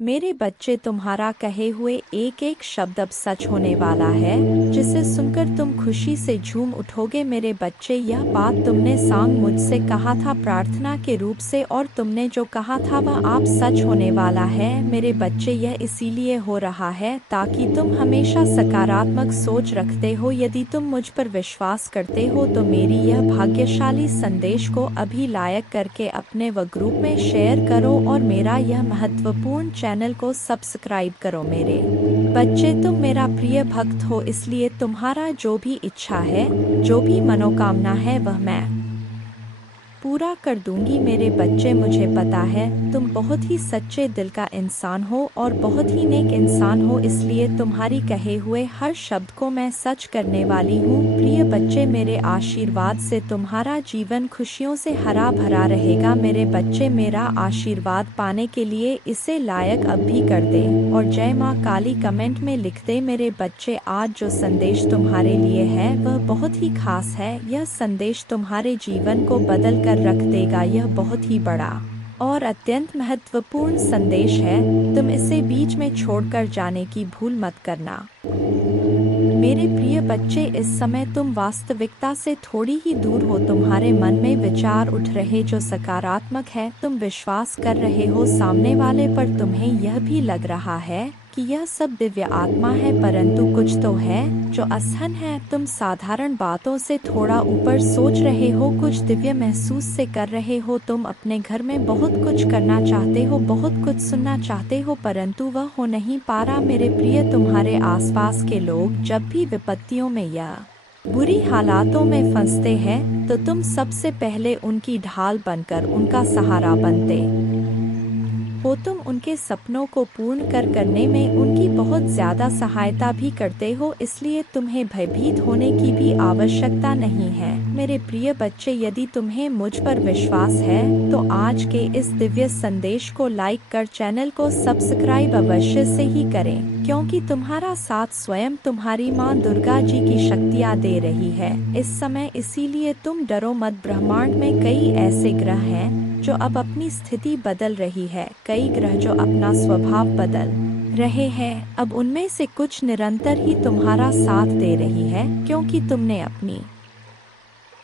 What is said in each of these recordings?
मेरे बच्चे, तुम्हारा कहे हुए एक एक शब्द अब सच होने वाला है, जिसे सुनकर तुम खुशी से झूम उठोगे। मेरे बच्चे, यह बात तुमने सांग मुझसे कहा था प्रार्थना के रूप से, और तुमने जो कहा था वह आप सच होने वाला है। मेरे बच्चे, यह इसीलिए हो रहा है ताकि तुम हमेशा सकारात्मक सोच रखते हो। यदि तुम मुझ पर विश्वास करते हो तो मेरी यह भाग्यशाली संदेश को अभी लाइक करके अपने व ग्रुप में शेयर करो और मेरा यह महत्वपूर्ण चैनल को सब्सक्राइब करो। मेरे बच्चे, तुम मेरा प्रिय भक्त हो, इसलिए तुम्हारा जो भी इच्छा है, जो भी मनोकामना है, वह मैं पूरा कर दूंगी। मेरे बच्चे, मुझे पता है तुम बहुत ही सच्चे दिल का इंसान हो और बहुत ही नेक इंसान हो, इसलिए तुम्हारी कहे हुए हर शब्द को मैं सच करने वाली हूँ। प्रिय बच्चे, मेरे आशीर्वाद से तुम्हारा जीवन खुशियों से हरा भरा रहेगा। मेरे बच्चे, मेरा आशीर्वाद पाने के लिए इसे लायक अब भी कर दे और जय माँ काली कमेंट में लिख दे। मेरे बच्चे, आज जो संदेश तुम्हारे लिए है वह बहुत ही खास है। यह संदेश तुम्हारे जीवन को बदल कर रख देगा। यह बहुत ही बड़ा और अत्यंत महत्वपूर्ण संदेश है। तुम इसे बीच में छोड़कर जाने की भूल मत करना। मेरे प्रिय बच्चे, इस समय तुम वास्तविकता से थोड़ी ही दूर हो। तुम्हारे मन में विचार उठ रहे जो सकारात्मक है। तुम विश्वास कर रहे हो सामने वाले पर। तुम्हें यह भी लग रहा है कि यह सब दिव्य आत्मा है, परंतु कुछ तो है जो असहन है। तुम साधारण बातों से थोड़ा ऊपर सोच रहे हो, कुछ दिव्य महसूस से कर रहे हो। तुम अपने घर में बहुत कुछ करना चाहते हो, बहुत कुछ सुनना चाहते हो, परंतु वह हो नहीं पा रहा। मेरे प्रिय, तुम्हारे आसपास के लोग जब भी विपत्तियों में या बुरी हालातों में फंसते हैं तो तुम सबसे पहले उनकी ढाल बनकर उनका सहारा बनते हो। तुम उनके सपनों को पूर्ण करने में उनकी बहुत ज्यादा सहायता भी करते हो, इसलिए तुम्हें भयभीत होने की भी आवश्यकता नहीं है। मेरे प्रिय बच्चे, यदि तुम्हें मुझ पर विश्वास है तो आज के इस दिव्य संदेश को लाइक कर चैनल को सब्सक्राइब अवश्य से ही करें, क्योंकि तुम्हारा साथ स्वयं तुम्हारी माँ दुर्गा जी की शक्तियाँ दे रही है इस समय। इसीलिए तुम डरो मत। ब्रह्मांड में कई ऐसे ग्रह हैं जो अब अपनी स्थिति बदल रही है, कई ग्रह जो अपना स्वभाव बदल रहे हैं। अब उनमें से कुछ निरंतर ही तुम्हारा साथ दे रही है, क्योंकि तुमने अपनी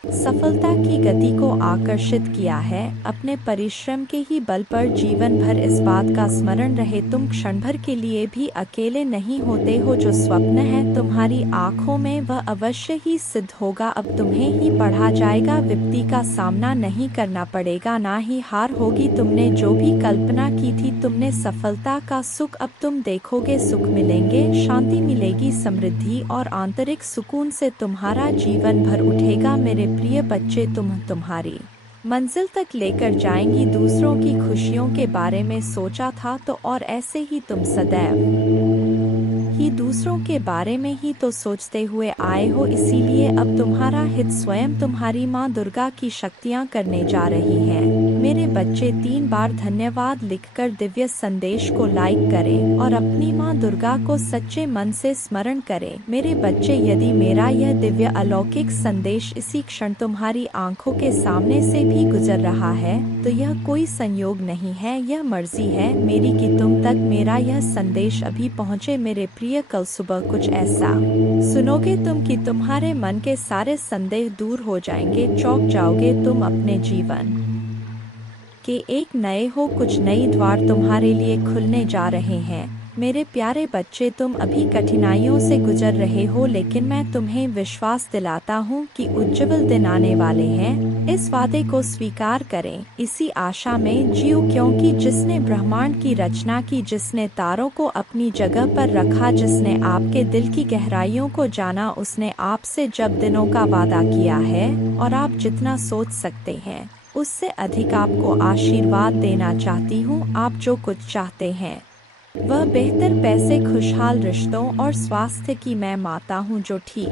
सफलता की गति को आकर्षित किया है। अपने परिश्रम के ही बल पर जीवन भर इस बात का स्मरण रहे, तुम क्षण भर के लिए भी अकेले नहीं होते हो। जो स्वप्न है तुम्हारी आंखों में वह अवश्य ही सिद्ध होगा। अब तुम्हें ही पढ़ा जाएगा, विपत्ति का सामना नहीं करना पड़ेगा, ना ही हार होगी। तुमने जो भी कल्पना की थी, तुमने सफलता का सुख अब तुम देखोगे। सुख मिलेंगे, शांति मिलेगी, समृद्धि और आंतरिक सुकून से तुम्हारा जीवन भर उठेगा। मेरे प्रिय बच्चे, तुम्हारी मंजिल तक लेकर जाएंगी। दूसरों की खुशियों के बारे में सोचा था तो और ऐसे ही तुम सदैव ही दूसरों के बारे में ही तो सोचते हुए आए हो, इसीलिए अब तुम्हारा हित स्वयं तुम्हारी माँ दुर्गा की शक्तियाँ करने जा रही हैं। मेरे बच्चे, 3 बार धन्यवाद लिखकर दिव्य संदेश को लाइक करें और अपनी माँ दुर्गा को सच्चे मन से स्मरण करें। मेरे बच्चे, यदि मेरा यह दिव्य अलौकिक संदेश इसी क्षण तुम्हारी आंखों के सामने से भी गुजर रहा है तो यह कोई संयोग नहीं है, यह मर्जी है मेरी कि तुम तक मेरा यह संदेश अभी पहुँचे। मेरे प्रिय, कल सुबह कुछ ऐसा सुनोगे तुम कि तुम्हारे मन के सारे संदेह दूर हो जाएंगे, चौंक जाओगे तुम। अपने जीवन के एक नए हो, कुछ नई द्वार तुम्हारे लिए खुलने जा रहे हैं। मेरे प्यारे बच्चे, तुम अभी कठिनाइयों से गुजर रहे हो, लेकिन मैं तुम्हें विश्वास दिलाता हूँ कि उज्जवल दिन आने वाले हैं। इस वादे को स्वीकार करें, इसी आशा में जियो, क्योंकि जिसने ब्रह्मांड की रचना की, जिसने तारों को अपनी जगह पर रखा, जिसने आपके दिल की गहराइयों को जाना, उसने आपसे जब दिनों का वादा किया है और आप जितना सोच सकते हैं उससे अधिक आपको आशीर्वाद देना चाहती हूँ। आप जो कुछ चाहते हैं वह बेहतर पैसे, खुशहाल रिश्तों और स्वास्थ्य की मैं माता हूँ, जो ठीक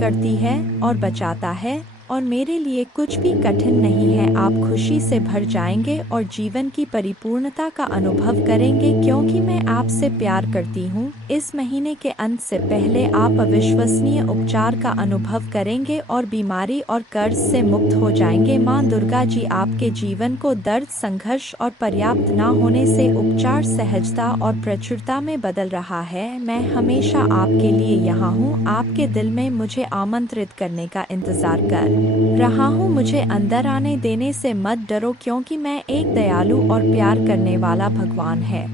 करती है और बचाता है और मेरे लिए कुछ भी कठिन नहीं है। आप खुशी से भर जाएंगे और जीवन की परिपूर्णता का अनुभव करेंगे क्योंकि मैं आपसे प्यार करती हूँ। इस महीने के अंत से पहले आप अविश्वसनीय उपचार का अनुभव करेंगे और बीमारी और कर्ज से मुक्त हो जाएंगे। माँ दुर्गा जी आपके जीवन को दर्द, संघर्ष और पर्याप्त न होने से उपचार, सहजता और प्रचुरता में बदल रहा है। मैं हमेशा आपके लिए यहाँ हूँ, आपके दिल में मुझे आमंत्रित करने का इंतजार कर रहा हूँ। मुझे अंदर आने देने से मत डरो क्योंकि मैं एक दयालु और प्यार करने वाला भगवान है।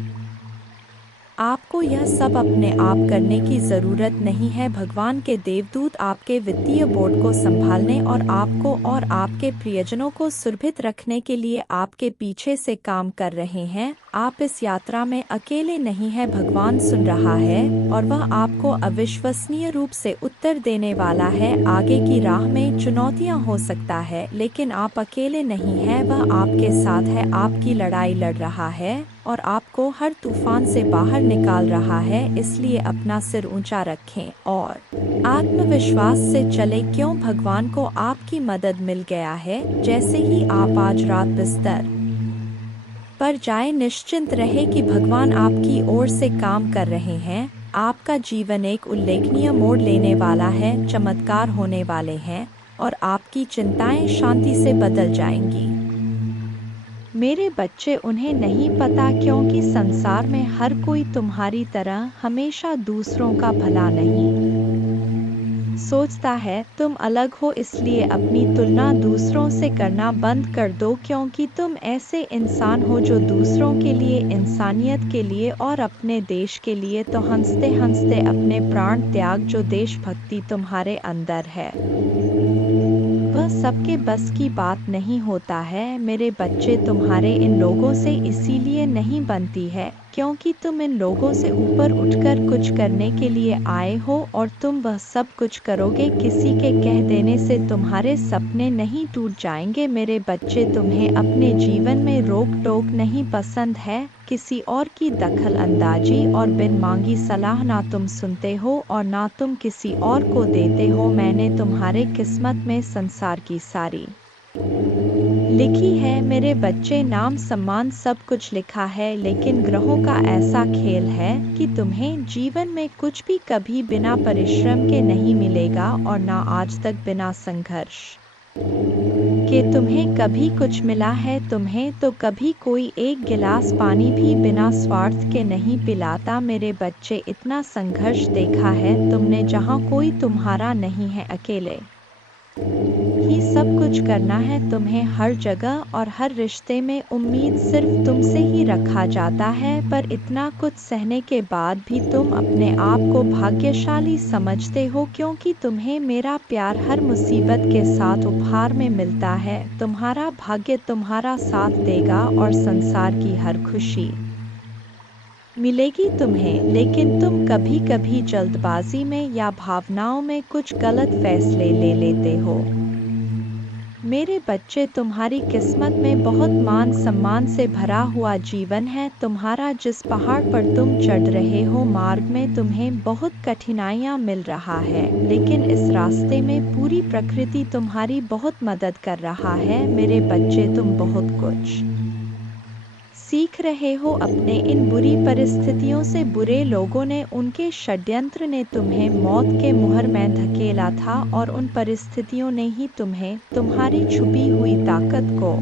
आपको यह सब अपने आप करने की ज़रूरत नहीं है। भगवान के देवदूत आपके वित्तीय बोर्ड को संभालने और आपको और आपके प्रियजनों को सुरक्षित रखने के लिए आपके पीछे से काम कर रहे हैं। आप इस यात्रा में अकेले नहीं हैं। भगवान सुन रहा है और वह आपको अविश्वसनीय रूप से उत्तर देने वाला है। आगे की राह में चुनौतियां हो सकता है, लेकिन आप अकेले नहीं हैं। वह आपके साथ है, आपकी लड़ाई लड़ रहा है और आपको हर तूफान से बाहर निकाल रहा है। इसलिए अपना सिर ऊंचा रखें और आत्मविश्वास से चले क्यों भगवान को आपकी मदद मिल गया है। जैसे ही आप आज रात बिस्तर पर जाए, निश्चिंत रहे कि भगवान आपकी ओर से काम कर रहे हैं। आपका जीवन एक उल्लेखनीय मोड़ लेने वाला है, चमत्कार होने वाले हैं और आपकी चिंताएं शांति से बदल जाएंगी। मेरे बच्चे, उन्हें नहीं पता क्योंकि संसार में हर कोई तुम्हारी तरह हमेशा दूसरों का भला नहीं सोचता है। तुम अलग हो, इसलिए अपनी तुलना दूसरों से करना बंद कर दो क्योंकि तुम ऐसे इंसान हो जो दूसरों के लिए, इंसानियत के लिए और अपने देश के लिए तो हंसते हंसते अपने प्राण त्याग। जो देशभक्ति तुम्हारे अंदर है वह सबके बस की बात नहीं होता है। मेरे बच्चे, तुम्हारे इन लोगों से इसीलिए नहीं बनती है क्योंकि तुम इन लोगों से ऊपर उठकर कुछ करने के लिए आए हो और तुम वह सब कुछ करोगे। किसी के कह देने से तुम्हारे सपने नहीं टूट जाएंगे। मेरे बच्चे, तुम्हें अपने जीवन में रोक टोक नहीं पसंद है, किसी और की दखल अंदाजी और बिन मांगी सलाह ना तुम सुनते हो और ना तुम किसी और को देते हो। मैंने तुम्हारे किस्मत में संसार की सारी लिखी है मेरे बच्चे, नाम सम्मान सब कुछ लिखा है, लेकिन ग्रहों का ऐसा खेल है कि तुम्हें जीवन में कुछ भी कभी बिना परिश्रम के नहीं मिलेगा और ना आज तक बिना संघर्ष के तुम्हें कभी कुछ मिला है। तुम्हें तो कभी कोई एक गिलास पानी भी बिना स्वार्थ के नहीं पिलाता। मेरे बच्चे, इतना संघर्ष देखा है तुमने जहाँ कोई तुम्हारा नहीं है, अकेले ही सब कुछ करना है तुम्हें। हर जगह और हर रिश्ते में उम्मीद सिर्फ तुमसे ही रखा जाता है, पर इतना कुछ सहने के बाद भी तुम अपने आप को भाग्यशाली समझते हो क्योंकि तुम्हें मेरा प्यार हर मुसीबत के साथ उपहार में मिलता है। तुम्हारा भाग्य तुम्हारा साथ देगा और संसार की हर खुशी मिलेगी तुम्हें, लेकिन तुम कभी कभी जल्दबाजी में या भावनाओं में कुछ गलत फैसले ले लेते हो। मेरे बच्चे, तुम्हारी किस्मत में बहुत मान सम्मान से भरा हुआ जीवन है। तुम्हारा जिस पहाड़ पर तुम चढ़ रहे हो, मार्ग में तुम्हें बहुत कठिनाइयाँ मिल रहा है, लेकिन इस रास्ते में पूरी प्रकृति तुम्हारी बहुत मदद कर रहा है। मेरे बच्चे, तुम बहुत कुछ सीख रहे हो अपने इन बुरी परिस्थितियों से। बुरे लोगों ने, उनके षड्यंत्र ने तुम्हें मौत के मुहर में धकेला था और उन परिस्थितियों ने ही तुम्हें तुम्हारी छुपी हुई ताकत को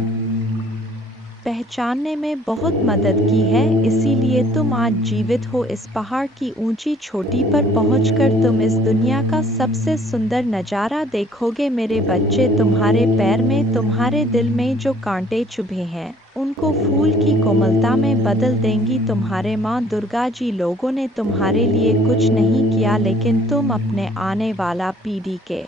पहचानने में बहुत मदद की है। इसीलिए तुम आज जीवित हो। इस पहाड़ की ऊंची चोटी पर पहुंचकर तुम इस दुनिया का सबसे सुंदर नज़ारा देखोगे। मेरे बच्चे, तुम्हारे पैर में, तुम्हारे दिल में जो कांटे चुभे हैं, उनको फूल की कोमलता में बदल देंगी तुम्हारे माँ दुर्गा जी। लोगों ने तुम्हारे लिए कुछ नहीं किया, लेकिन तुम अपने आने वाला पीढ़ी के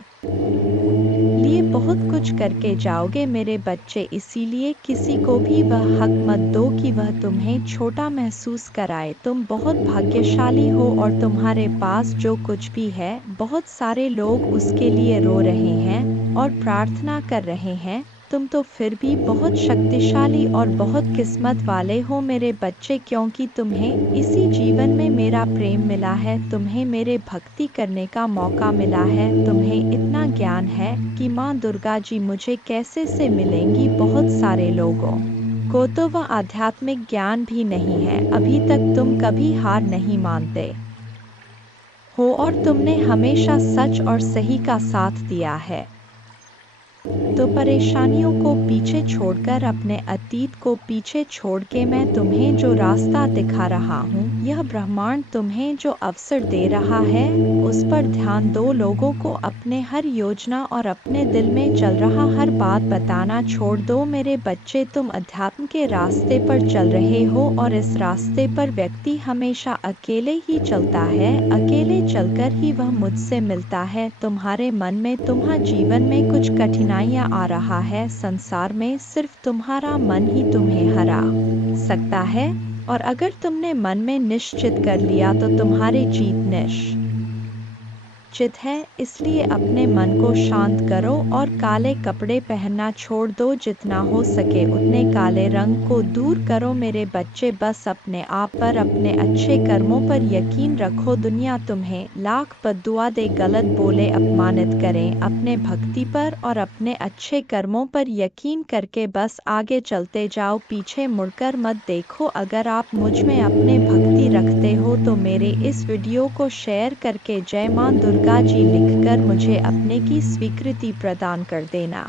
लिए बहुत कुछ करके जाओगे मेरे बच्चे। इसीलिए किसी को भी वह हक मत दो कि वह तुम्हें छोटा महसूस कराए। तुम बहुत भाग्यशाली हो और तुम्हारे पास जो कुछ भी है, बहुत सारे लोग उसके लिए रो रहे हैं और प्रार्थना कर रहे हैं, तुम तो फिर भी बहुत शक्तिशाली और बहुत किस्मत वाले हो मेरे बच्चे, क्योंकि तुम्हें इसी जीवन में मेरा प्रेम मिला है, तुम्हें मेरे भक्ति करने का मौका मिला है, तुम्हें इतना ज्ञान है कि माँ दुर्गा जी मुझे कैसे से मिलेंगी। बहुत सारे लोगों को तो वह आध्यात्मिक ज्ञान भी नहीं है, अभी तक तुम कभी हार नहीं मानते हो और तुमने हमेशा सच और सही का साथ दिया है। तो परेशानियों को पीछे छोड़कर, अपने अतीत को पीछे छोड़ के मैं तुम्हें जो रास्ता दिखा रहा हूँ, यह ब्रह्मांड तुम्हें जो अवसर दे रहा है, उस पर ध्यान दो। लोगों को अपने हर योजना और अपने दिल में चल रहा हर बात बताना छोड़ दो मेरे बच्चे। तुम अध्यात्म के रास्ते पर चल रहे हो और इस रास्ते पर व्यक्ति हमेशा अकेले ही चलता है, अकेले चलकर ही वह मुझसे मिलता है। तुम्हारे मन में, तुम्हारे जीवन में कुछ कठिनाइयाँ आ रहा है, संसार में सिर्फ तुम्हारा मन ही तुम्हें हरा सकता है, और अगर तुमने मन में निश्चित कर लिया तो तुम्हारी जीत निश्चित है। इसलिए अपने मन को शांत करो और काले कपड़े पहनना छोड़ दो, जितना हो सके उतने काले रंग को दूर करो मेरे बच्चे। बस अपने आप पर, अपने अच्छे कर्मों पर यकीन रखो। दुनिया तुम्हें लाख बद्दुआ दे, गलत बोले, अपमानित करें, अपने भक्ति पर और अपने अच्छे कर्मों पर यकीन करके बस आगे चलते जाओ, पीछे मुड़कर मत देखो। अगर आप मुझ में अपने भक्ति रखते हो तो मेरे इस वीडियो को शेयर करके जय माँ दुर्गा जी लिखकर मुझे अपने की स्वीकृति प्रदान कर देना।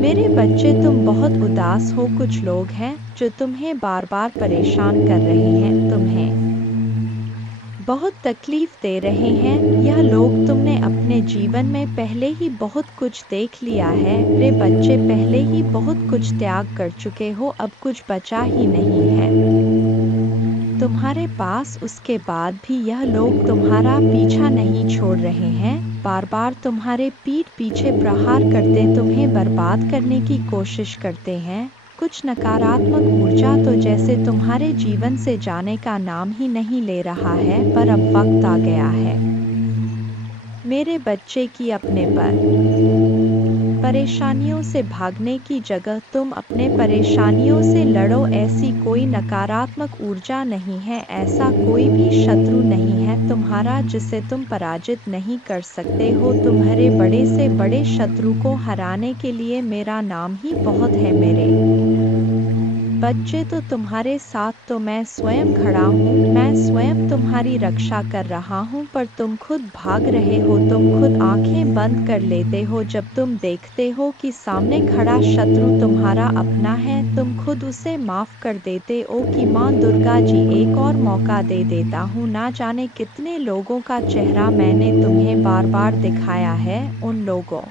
मेरे बच्चे तुम बहुत उदास हो, कुछ लोग हैं जो तुम्हें बार बार परेशान कर रहे हैं, तुम्हें बहुत तकलीफ दे रहे हैं। यह लोग तुमने अपने जीवन में पहले ही बहुत कुछ देख लिया है मेरे बच्चे, पहले ही बहुत कुछ त्याग कर चुके हो, अब कुछ बचा ही नहीं है तुम्हारे पास। उसके बाद भी यह लोग तुम्हारा पीछा नहीं छोड़ रहे हैं, बार बार तुम्हारे पीठ पीछे प्रहार करते तुम्हें बर्बाद करने की कोशिश करते हैं। कुछ नकारात्मक ऊर्जा तो जैसे तुम्हारे जीवन से जाने का नाम ही नहीं ले रहा है, पर अब वक्त आ गया है मेरे बच्चे की अपने पर परेशानियों से भागने की जगह तुम अपने परेशानियों से लड़ो। ऐसी कोई नकारात्मक ऊर्जा नहीं है, ऐसा कोई भी शत्रु नहीं है तुम्हारा जिसे तुम पराजित नहीं कर सकते हो। तुम्हारे बड़े से बड़े शत्रु को हराने के लिए मेरा नाम ही बहुत है मेरे बच्चे। तो तुम्हारे साथ तो मैं स्वयं खड़ा हूँ, मैं स्वयं तुम्हारी रक्षा कर रहा हूँ, पर तुम खुद भाग रहे हो, तुम खुद आंखें बंद कर लेते हो जब तुम देखते हो कि सामने खड़ा शत्रु तुम्हारा अपना है। तुम खुद उसे माफ कर देते हो कि माँ दुर्गा जी एक और मौका दे देता हूँ। ना जाने कितने लोगों का चेहरा मैंने तुम्हें बार बार दिखाया है, उन लोगों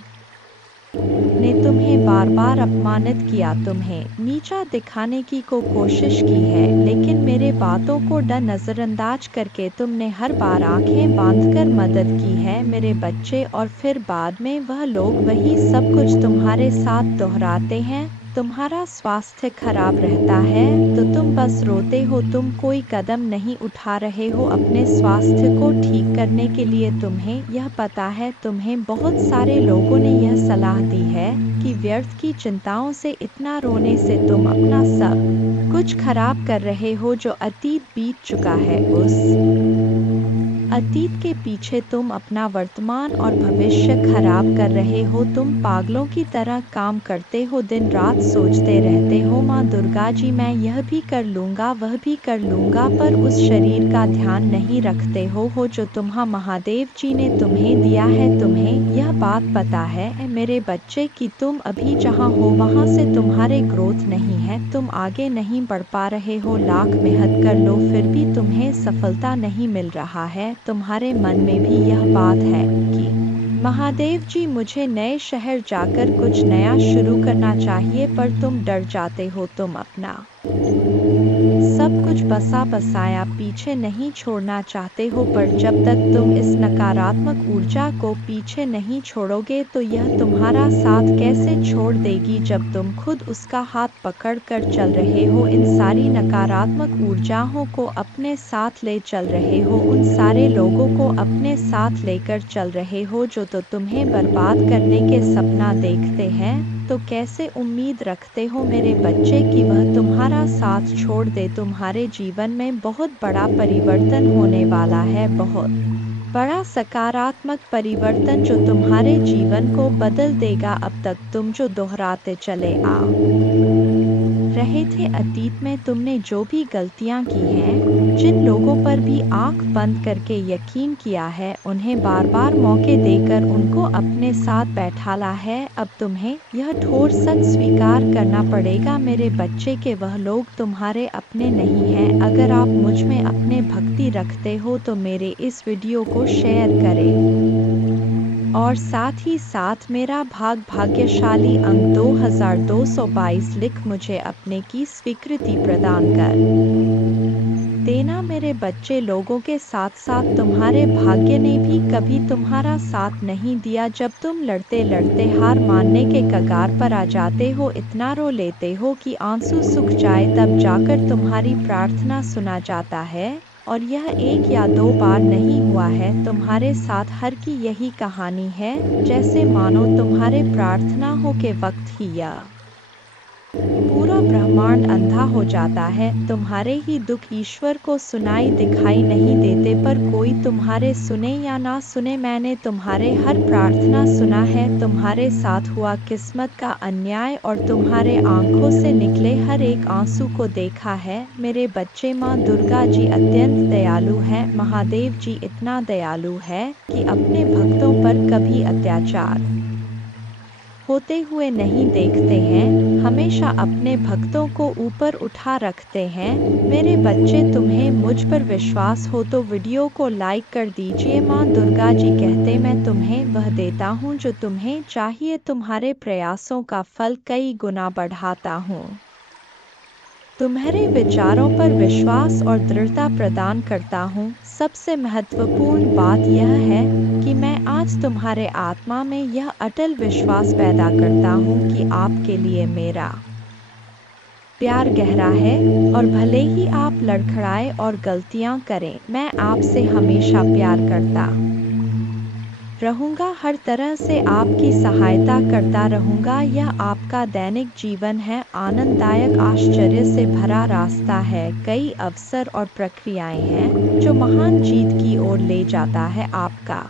ने तुम्हें बार बार अपमानित किया, तुम्हें नीचा दिखाने की कोशिश की है, लेकिन मेरे बातों को नजरअंदाज करके तुमने हर बार आंखें बांधकर मदद की है मेरे बच्चे। और फिर बाद में वह लोग वही सब कुछ तुम्हारे साथ दोहराते हैं। तुम्हारा स्वास्थ्य खराब रहता है तो तुम बस रोते हो, तुम कोई कदम नहीं उठा रहे हो अपने स्वास्थ्य को ठीक करने के लिए। तुम्हें यह पता है, तुम्हें बहुत सारे लोगों ने यह सलाह दी है कि व्यर्थ की चिंताओं से, इतना रोने से तुम अपना सब कुछ खराब कर रहे हो। जो अतीत बीत चुका है, उस अतीत के पीछे तुम अपना वर्तमान और भविष्य खराब कर रहे हो। तुम पागलों की तरह काम करते हो, दिन रात सोचते रहते हो माँ दुर्गा जी मैं यह भी कर लूँगा, वह भी कर लूँगा, पर उस शरीर का ध्यान नहीं रखते हो जो तुम्हारा महादेव जी ने तुम्हें दिया है। तुम्हें यह बात पता है मेरे बच्चे कि तुम अभी जहाँ हो वहाँ से तुम्हारे ग्रोथ नहीं है, तुम आगे नहीं बढ़ पा रहे हो। लाख मेहनत कर लो फिर भी तुम्हें सफलता नहीं मिल रहा है। तुम्हारे मन में भी यह बात है कि महादेव जी मुझे नए शहर जाकर कुछ नया शुरू करना चाहिए, पर तुम डर जाते हो, तुम अपना सब कुछ बसा बसाया पीछे नहीं छोड़ना चाहते हो। पर जब तक तुम इस नकारात्मक ऊर्जा को पीछे नहीं छोड़ोगे तो यह तुम्हारा साथ कैसे छोड़ देगी, जब तुम खुद उसका हाथ पकड़ कर चल रहे हो। इन सारी नकारात्मक ऊर्जाओं को अपने साथ ले चल रहे हो, उन सारे लोगों को अपने साथ लेकर चल रहे हो जो तो तुम्हें बर्बाद करने के सपना देखते हैं। तो कैसे उम्मीद रखते हो मेरे बच्चे कि वह तुम्हारा साथ छोड़ दे। तुम्हारे जीवन में बहुत बड़ा परिवर्तन होने वाला है, बहुत बड़ा सकारात्मक परिवर्तन जो तुम्हारे जीवन को बदल देगा। अब तक तुम जो दोहराते चले आ रहे थे, अतीत में तुमने जो भी गलतियां की हैं, जिन लोगों पर भी आंख बंद करके यकीन किया है, उन्हें बार बार मौके देकर उनको अपने साथ बैठाला है। अब तुम्हें यह ठोस सच स्वीकार करना पड़ेगा मेरे बच्चे के वह लोग तुम्हारे अपने नहीं हैं। अगर आप मुझ में अपने भक्ति रखते हो तो मेरे इस वीडियो को शेयर करें और साथ ही साथ मेरा भाग्यशाली अंक 2222 लिख मुझे अपने की स्वीकृति प्रदान कर देना मेरे बच्चे। लोगों के साथ साथ तुम्हारे भाग्य ने भी कभी तुम्हारा साथ नहीं दिया। जब तुम लड़ते लड़ते हार मानने के कगार पर आ जाते हो, इतना रो लेते हो कि आंसू सूख जाए, तब जाकर तुम्हारी प्रार्थना सुना जाता है। और यह 1 या 2 बार नहीं हुआ है, तुम्हारे साथ हर की यही कहानी है। जैसे मानो तुम्हारे प्रार्थना हो के वक्त ही यह पूरा ब्रह्मांड अंधा हो जाता है। तुम्हारे ही दुख ईश्वर को सुनाई दिखाई नहीं देते, पर कोई तुम्हारे सुने या ना सुने, मैंने तुम्हारे हर प्रार्थना सुना है। तुम्हारे साथ हुआ किस्मत का अन्याय और तुम्हारे आंखों से निकले हर एक आंसू को देखा है मेरे बच्चे। माँ दुर्गा जी अत्यंत दयालु है। महादेव जी इतना दयालु है कि अपने भक्तों पर कभी अत्याचार होते हुए नहीं देखते हैं, हमेशा अपने भक्तों को ऊपर उठा रखते हैं। मेरे बच्चे, तुम्हें मुझ पर विश्वास हो तो वीडियो को लाइक कर दीजिए। माँ दुर्गा जी कहते, मैं तुम्हें वह देता हूँ जो तुम्हें चाहिए, तुम्हारे प्रयासों का फल कई गुना बढ़ाता हूँ। तुम्हारे विचारों पर विश्वास और दृढ़ता प्रदान करता हूँ। सबसे महत्वपूर्ण बात यह है कि मैं आज तुम्हारे आत्मा में यह अटल विश्वास पैदा करता हूँ कि आपके लिए मेरा प्यार गहरा है, और भले ही आप लड़खड़ाए और गलतियाँ करें, मैं आपसे हमेशा प्यार करता रहूंगा। हर तरह से आपकी सहायता करता रहूंगा। यह आपका दैनिक जीवन है, आनंददायक, आश्चर्य से भरा रास्ता है। कई अवसर और प्रक्रियाएं हैं जो महान जीत की ओर ले जाता है। आपका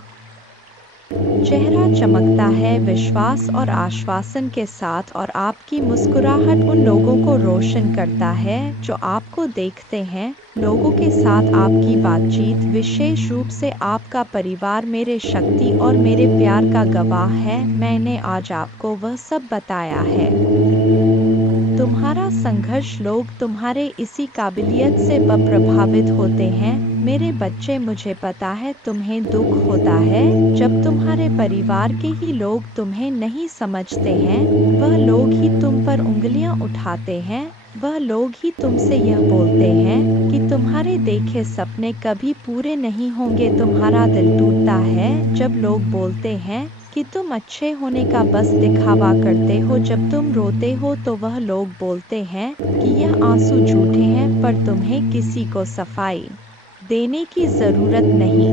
चेहरा चमकता है विश्वास और आश्वासन के साथ, और आपकी मुस्कुराहट उन लोगों को रोशन करता है जो आपको देखते हैं। लोगों के साथ आपकी बातचीत, विशेष रूप से आपका परिवार, मेरे शक्ति और मेरे प्यार का गवाह है। मैंने आज आपको वह सब बताया है। तुम्हारा संघर्ष, लोग तुम्हारे इसी काबिलियत से प्रभावित होते हैं मेरे बच्चे। मुझे पता है तुम्हें दुख होता है जब तुम्हारे परिवार के ही लोग तुम्हें नहीं समझते हैं। वह लोग ही तुम पर उंगलियां उठाते हैं, वह लोग ही तुमसे यह बोलते हैं कि तुम्हारे देखे सपने कभी पूरे नहीं होंगे। तुम्हारा दिल टूटता है जब लोग बोलते हैं कि तुम अच्छे होने का बस दिखावा करते हो। जब तुम रोते हो तो वह लोग बोलते हैं कि यह आंसू झूठे हैं, पर तुम्हें किसी को सफाई देने की जरूरत नहीं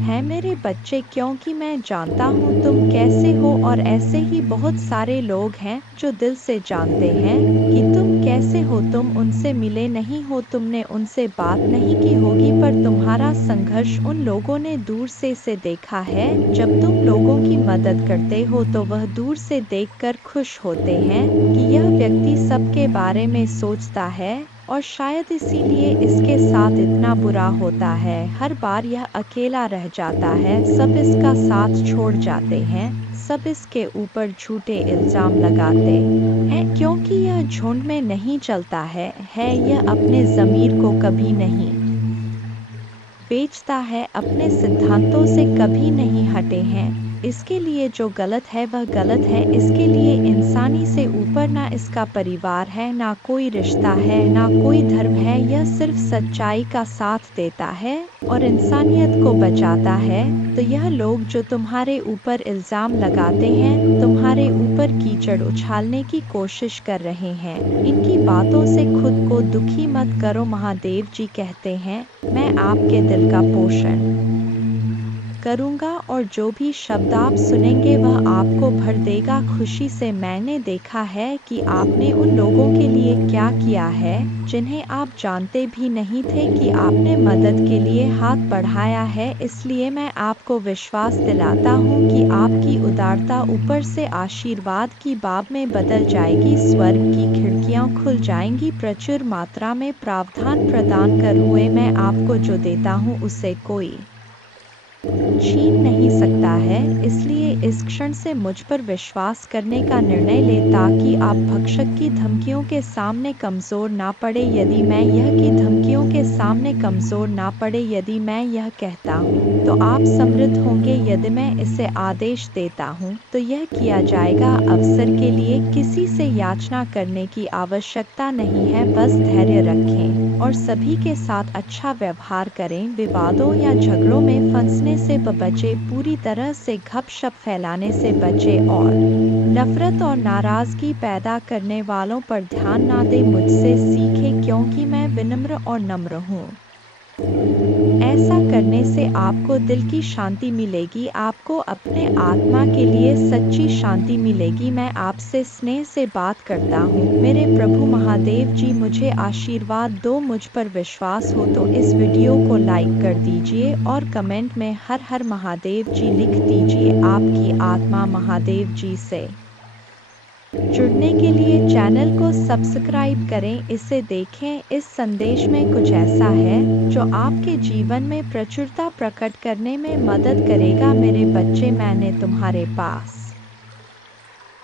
है मेरे बच्चे, क्योंकि मैं जानता हूँ तुम कैसे हो। और ऐसे ही बहुत सारे लोग हैं जो दिल से जानते हैं कि तुम कैसे हो। तुम उनसे मिले नहीं हो, तुमने उनसे बात नहीं की होगी, पर तुम्हारा संघर्ष उन लोगों ने दूर से देखा है। जब तुम लोगों की मदद करते हो तो वह दूर से देखकर खुश होते हैं कि यह व्यक्ति सबके बारे में सोचता है, और शायद इसीलिए इसके साथ इतना बुरा होता है। हर बार यह अकेला रह जाता है, सब इसका साथ छोड़ जाते हैं, सब इसके ऊपर झूठे इल्जाम लगाते हैं, क्योंकि यह झुंड में नहीं चलता है। यह अपने ज़मीर को कभी नहीं बेचता है, अपने सिद्धांतों से कभी नहीं हटे हैं। इसके लिए जो गलत है वह गलत है। इसके लिए इंसानी से ऊपर ना इसका परिवार है, ना कोई रिश्ता है, ना कोई धर्म है। यह सिर्फ सच्चाई का साथ देता है और इंसानियत को बचाता है। तो यह लोग जो तुम्हारे ऊपर इल्ज़ाम लगाते हैं, तुम्हारे ऊपर कीचड़ उछालने की कोशिश कर रहे हैं, इनकी बातों से खुद को दुखी मत करो। महादेव जी कहते हैं, मैं आपके दिल का पोषण करूँगा और जो भी शब्द आप सुनेंगे वह आपको भर देगा खुशी से। मैंने देखा है कि आपने उन लोगों के लिए क्या किया है जिन्हें आप जानते भी नहीं थे कि आपने मदद के लिए हाथ बढ़ाया है। इसलिए मैं आपको विश्वास दिलाता हूँ कि आपकी उदारता ऊपर से आशीर्वाद की बाब में बदल जाएगी। स्वर्ग की खिड़कियाँ खुल जाएंगी, प्रचुर मात्रा में प्रावधान प्रदान कर हुए मैं आपको जो देता हूँ उसे कोई छीन नहीं सकता है। इसलिए इस क्षण से मुझ पर विश्वास करने का निर्णय लें ताकि आप भक्षक की धमकियों के सामने कमज़ोर ना पड़े। यदि मैं यह की धमकियों के सामने कमज़ोर ना पड़े, यदि मैं यह कहता हूँ तो आप समृद्ध होंगे, यदि मैं इसे आदेश देता हूँ तो यह किया जाएगा। अवसर के लिए किसी से याचना करने की आवश्यकता नहीं है, बस धैर्य रखें और सभी के साथ अच्छा व्यवहार करें। विवादों या झगड़ों में फंसने से बचे, पूरी तरह से गपशप फैलाने से बचे और नफरत और नाराजगी पैदा करने वालों पर ध्यान ना दें। मुझसे सीखें क्योंकि मैं विनम्र और नम्र हूँ। ऐसा करने से आपको दिल की शांति मिलेगी, आपको अपने आत्मा के लिए सच्ची शांति मिलेगी। मैं आपसे स्नेह से बात करता हूँ। मेरे प्रभु महादेव जी मुझे आशीर्वाद दो। मुझ पर विश्वास हो तो इस वीडियो को लाइक कर दीजिए और कमेंट में हर हर महादेव जी लिख दीजिए। आपकी आत्मा महादेव जी से जुड़ने के लिए चैनल को सब्सक्राइब करें, इसे देखें। इस संदेश में कुछ ऐसा है जो आपके जीवन में प्रचुरता प्रकट करने में मदद करेगा। मेरे बच्चे, मैंने तुम्हारे पास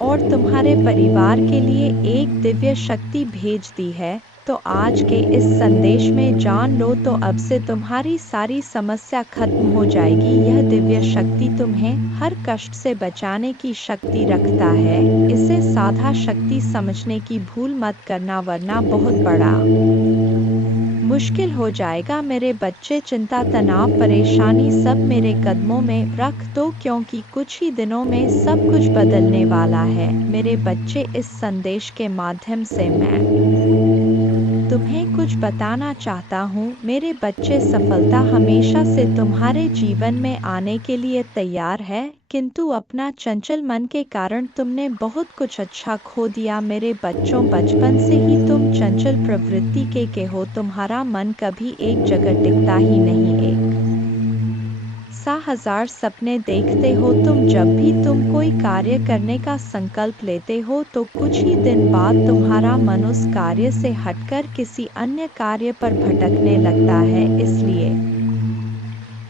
और तुम्हारे परिवार के लिए एक दिव्य शक्ति भेज दी है, तो आज के इस संदेश में जान लो तो अब से तुम्हारी सारी समस्या खत्म हो जाएगी। यह दिव्य शक्ति तुम्हें हर कष्ट से बचाने की शक्ति रखता है। इसे साधा शक्ति समझने की भूल मत करना, वरना बहुत बड़ा मुश्किल हो जाएगा। मेरे बच्चे, चिंता, तनाव, परेशानी सब मेरे कदमों में रख दो, क्योंकि कुछ ही दिनों में सब कुछ बदलने वाला है। मेरे बच्चे, इस संदेश के माध्यम से मैं तुम्हें कुछ बताना चाहता हूँ। मेरे बच्चे, सफलता हमेशा से तुम्हारे जीवन में आने के लिए तैयार है, किंतु अपना चंचल मन के कारण तुमने बहुत कुछ अच्छा खो दिया। मेरे बच्चों, बचपन से ही तुम चंचल प्रवृत्ति के हो। तुम्हारा मन कभी एक जगह टिकता ही नहीं, एक सा हजार सपने देखते हो तुम। जब भी तुम कोई कार्य करने का संकल्प लेते हो तो कुछ ही दिन बाद तुम्हारा मन उस कार्य से हटकर किसी अन्य कार्य पर भटकने लगता है। इसलिए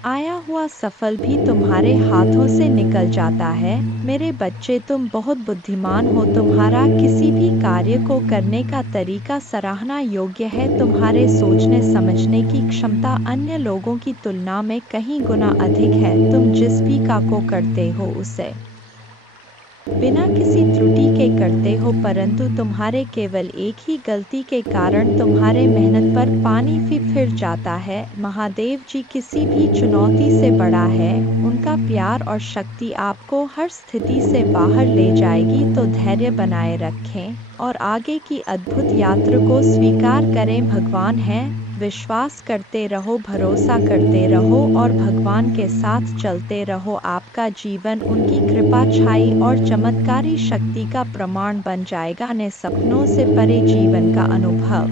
आया हुआ सफल भी तुम्हारे हाथों से निकल जाता है। मेरे बच्चे, तुम बहुत बुद्धिमान हो। तुम्हारा किसी भी कार्य को करने का तरीका सराहना योग्य है। तुम्हारे सोचने समझने की क्षमता अन्य लोगों की तुलना में कहीं गुना अधिक है। तुम जिस भी काम को करते हो उसे बिना किसी त्रुटि के करते हो, परंतु तुम्हारे केवल एक ही गलती के कारण तुम्हारे मेहनत पर पानी फिर जाता है। महादेव जी किसी भी चुनौती से बड़ा है। उनका प्यार और शक्ति आपको हर स्थिति से बाहर ले जाएगी। तो धैर्य बनाए रखें और आगे की अद्भुत यात्रा को स्वीकार करें। भगवान है, विश्वास करते रहो, भरोसा करते रहो और भगवान के साथ चलते रहो। आपका जीवन उनकी कृपा, छाई और चमत्कारी शक्ति का प्रमाण बन जाएगा। अपने सपनों से परे जीवन का अनुभव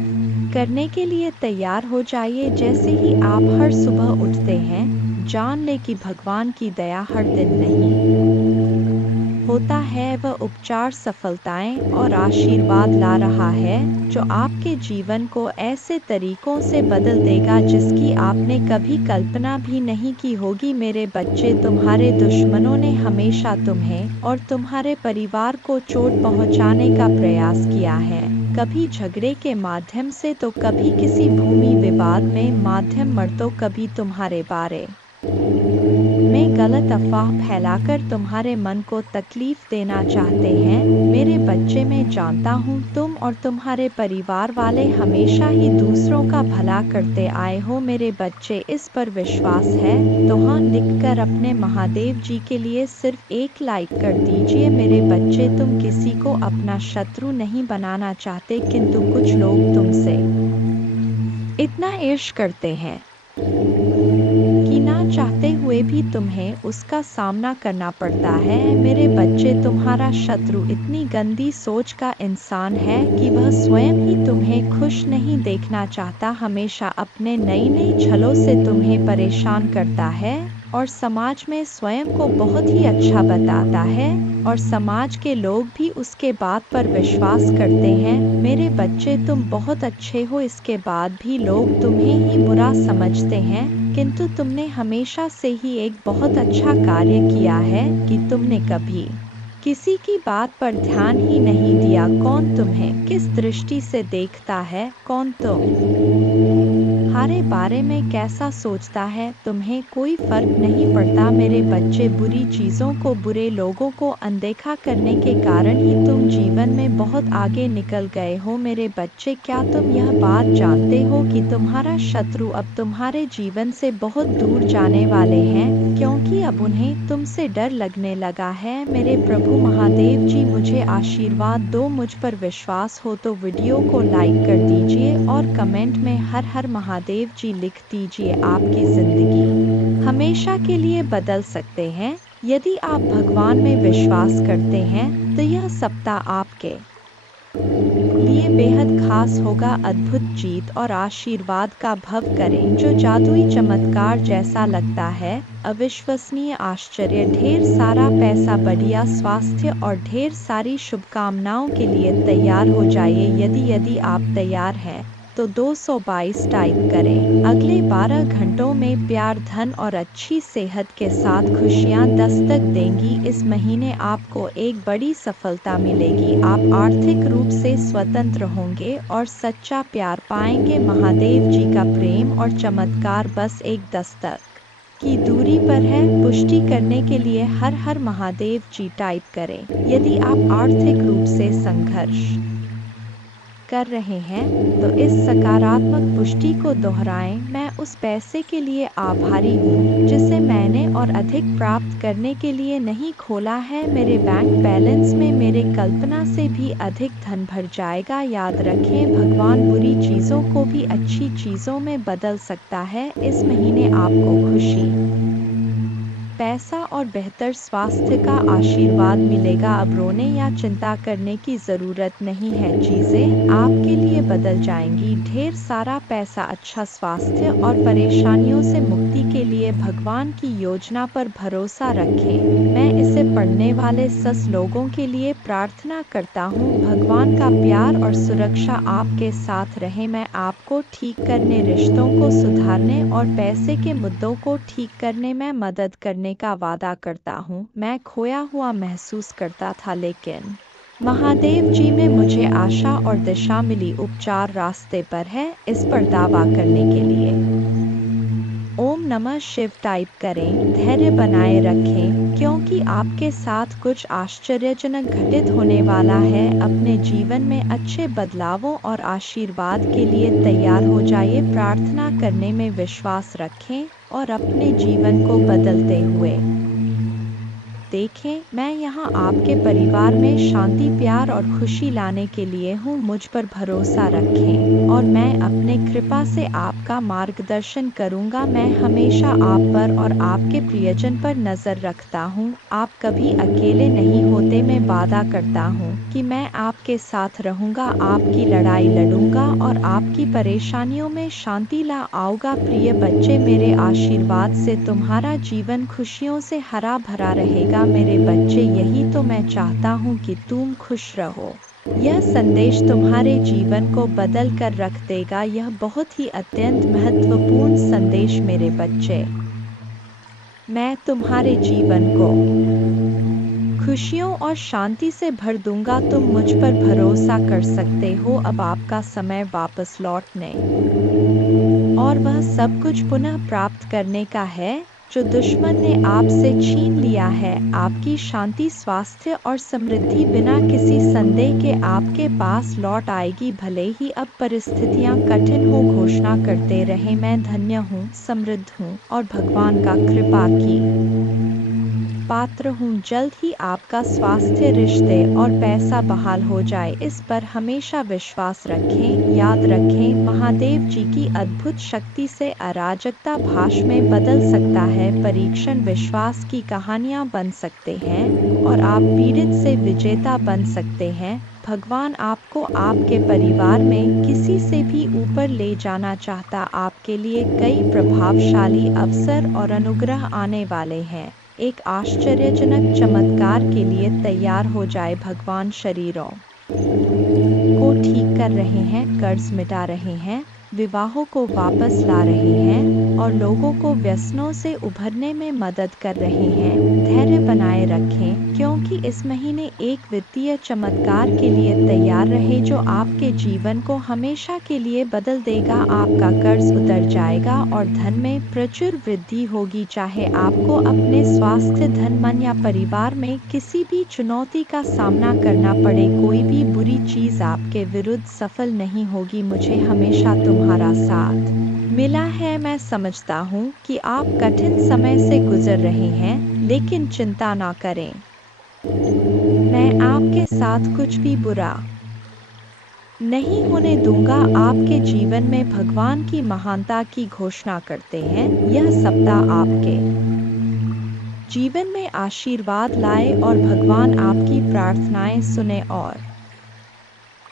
करने के लिए तैयार हो जाइए। जैसे ही आप हर सुबह उठते हैं, जान ले कि भगवान की दया हर दिन नहीं होता है, वह उपचार, सफलताएं और आशीर्वाद ला रहा है जो आपके जीवन को ऐसे तरीकों से बदल देगा जिसकी आपने कभी कल्पना भी नहीं की होगी। मेरे बच्चे, तुम्हारे दुश्मनों ने हमेशा तुम्हें और तुम्हारे परिवार को चोट पहुंचाने का प्रयास किया है, कभी झगड़े के माध्यम से तो कभी किसी भूमि विवाद में माध्यम मर, तो कभी तुम्हारे बारे में गलत अफवाह फैलाकर तुम्हारे मन को तकलीफ देना चाहते हैं। मेरे बच्चे, मैं जानता हूँ तुम और तुम्हारे परिवार वाले हमेशा ही दूसरों का भला करते आए हो। मेरे बच्चे, इस पर विश्वास है तो हाँ लिखकर अपने महादेव जी के लिए सिर्फ एक लाइक कर दीजिए। मेरे बच्चे, तुम किसी को अपना शत्रु नहीं बनाना चाहते, किंतु कुछ लोग तुमसे इतना ईर्ष्या करते हैं कि ना चाहते हुए भी तुम्हें उसका सामना करना पड़ता है। मेरे बच्चे, तुम्हारा शत्रु इतनी गंदी सोच का इंसान है कि वह स्वयं ही तुम्हें खुश नहीं देखना चाहता, हमेशा अपने नई नई छलों से तुम्हें परेशान करता है और समाज में स्वयं को बहुत ही अच्छा बताता है और समाज के लोग भी उसके बात पर विश्वास करते हैं। मेरे बच्चे, तुम बहुत अच्छे हो, इसके बाद भी लोग तुम्हें ही बुरा समझते हैं, किंतु तुमने हमेशा से ही एक बहुत अच्छा कार्य किया है कि तुमने कभी किसी की बात पर ध्यान ही नहीं दिया। कौन तुम्हें किस दृष्टि से देखता है, कौन तुम्हारे बारे में कैसा सोचता है, तुम्हें कोई फर्क नहीं पड़ता। मेरे बच्चे, बुरी चीज़ों को, बुरे लोगों को अनदेखा करने के कारण ही तुम जीवन में बहुत आगे निकल गए हो। मेरे बच्चे, क्या तुम यह बात जानते हो कि तुम्हारा शत्रु अब तुम्हारे जीवन से बहुत दूर जाने वाले हैं, क्योंकि अब उन्हें तुमसे डर लगने लगा है। मेरे प्रभु महादेव जी, मुझे आशीर्वाद दो। मुझ पर विश्वास हो तो वीडियो को लाइक कर दीजिए और कमेंट में हर हर महादेव जी लिख दीजिए। आपकी जिंदगी हमेशा के लिए बदल सकते हैं यदि आप भगवान में विश्वास करते हैं, तो यह सप्ताह आपके लिए बेहद खास होगा। अद्भुत जीत और आशीर्वाद का भव करें, जो जादुई चमत्कार जैसा लगता है, अविश्वसनीय आश्चर्य, ढेर सारा पैसा, बढ़िया स्वास्थ्य और ढेर सारी शुभकामनाओं के लिए तैयार हो जाइए। यदि आप तैयार हैं तो 222 टाइप करें। अगले 12 घंटों में प्यार, धन और अच्छी सेहत के साथ खुशियां दस्तक देंगी। इस महीने आपको एक बड़ी सफलता मिलेगी। आप आर्थिक रूप से स्वतंत्र होंगे और सच्चा प्यार पाएंगे। महादेव जी का प्रेम और चमत्कार बस एक दस्तक की दूरी पर है। पुष्टि करने के लिए हर हर महादेव जी टाइप करें। यदि आप आर्थिक रूप से संघर्ष कर रहे हैं तो इस सकारात्मक पुष्टि को दोहराएं। मैं उस पैसे के लिए आभारी हूँ जिसे मैंने और अधिक प्राप्त करने के लिए नहीं खोला है। मेरे बैंक बैलेंस में मेरे कल्पना से भी अधिक धन भर जाएगा। याद रखें, भगवान बुरी चीज़ों को भी अच्छी चीज़ों में बदल सकता है। इस महीने आपको खुशी, पैसा और बेहतर स्वास्थ्य का आशीर्वाद मिलेगा। अब रोने या चिंता करने की ज़रूरत नहीं है, चीज़ें आपके लिए बदल जाएंगी। ढेर सारा पैसा, अच्छा स्वास्थ्य और परेशानियों से मुक्ति के लिए भगवान की योजना पर भरोसा रखें। मैं इसे पढ़ने वाले लोगों के लिए प्रार्थना करता हूँ। भगवान का प्यार और सुरक्षा आपके साथ रहे। मैं आपको ठीक करने, रिश्तों को सुधारने और पैसे के मुद्दों को ठीक करने में मदद करने का वादा करता हूँ। मैं खोया हुआ महसूस करता था, लेकिन महादेव जी में मुझे आशा और दिशा मिली। उपचार रास्ते पर है, इस पर दावा करने के लिए ओम नमः शिव टाइप करें। धैर्य बनाए रखें, क्योंकि आपके साथ कुछ आश्चर्यजनक घटित होने वाला है। अपने जीवन में अच्छे बदलावों और आशीर्वाद के लिए तैयार हो जाइए। प्रार्थना करने में विश्वास रखें और अपने जीवन को बदलते हुए देखें। मैं यहाँ आपके परिवार में शांति, प्यार और खुशी लाने के लिए हूँ। मुझ पर भरोसा रखें और मैं अपने कृपा से आपका मार्गदर्शन करूँगा। मैं हमेशा आप पर और आपके प्रियजन पर नज़र रखता हूँ। आप कभी अकेले नहीं होते। मैं वादा करता हूँ कि मैं आपके साथ रहूँगा, आपकी लड़ाई लड़ूंगा और आपकी परेशानियों में शांति ला आऊँगा। प्रिय बच्चे, मेरे आशीर्वाद से तुम्हारा जीवन खुशियों से हरा भरा रहेगा। मेरे बच्चे, यही तो मैं चाहता हूँ कि तुम खुश रहो। यह संदेश तुम्हारे जीवन को बदल कर रख देगा। यह बहुत ही अत्यंत महत्वपूर्ण संदेश मेरे बच्चे। मैं तुम्हारे जीवन को खुशियों और शांति से भर दूंगा। तुम मुझ पर भरोसा कर सकते हो। अब आपका समय वापस लौटने और वह सब कुछ पुनः प्राप्त करने का है जो दुश्मन ने आपसे छीन लिया है। आपकी शांति, स्वास्थ्य और समृद्धि बिना किसी संदेह के आपके पास लौट आएगी। भले ही अब परिस्थितियां कठिन हो, घोषणा करते रहे, मैं धन्य हूँ, समृद्ध हूँ और भगवान का कृपा की पात्र हूँ। जल्द ही आपका स्वास्थ्य, रिश्ते और पैसा बहाल हो जाए, इस पर हमेशा विश्वास रखें। याद रखें, महादेव जी की अद्भुत शक्ति से अराजकता भाष में बदल सकता है। परीक्षण विश्वास की कहानियाँ बन सकते हैं और आप पीड़ित से विजेता बन सकते हैं। भगवान आपको आपके परिवार में किसी से भी ऊपर ले जाना चाहता। आपके लिए कई प्रभावशाली अवसर और अनुग्रह आने वाले हैं। एक आश्चर्यजनक चमत्कार के लिए तैयार हो जाए। भगवान शरीरों को ठीक कर रहे हैं, कर्ज मिटा रहे हैं, विवाहों को वापस ला रहे हैं और लोगों को व्यसनों से उभरने में मदद कर रहे हैं। धैर्य बनाए रखें, क्योंकि इस महीने एक वित्तीय चमत्कार के लिए तैयार रहे जो आपके जीवन को हमेशा के लिए बदल देगा। आपका कर्ज उतर जाएगा और धन में प्रचुर वृद्धि होगी। चाहे आपको अपने स्वास्थ्य, धन, मन या परिवार में किसी भी चुनौती का सामना करना पड़े, कोई भी बुरी चीज आपके विरुद्ध सफल नहीं होगी। मुझे हमेशा तुम्हारा साथ मिला है। मैं समझता हूँ कि आप कठिन समय से गुजर रहे हैं, लेकिन चिंता ना करें, मैं आपके साथ कुछ भी बुरा नहीं होने दूंगा। आपके जीवन में भगवान की महानता की घोषणा करते हैं। यह सप्ताह आपके जीवन में आशीर्वाद लाए और भगवान आपकी प्रार्थनाएं सुने और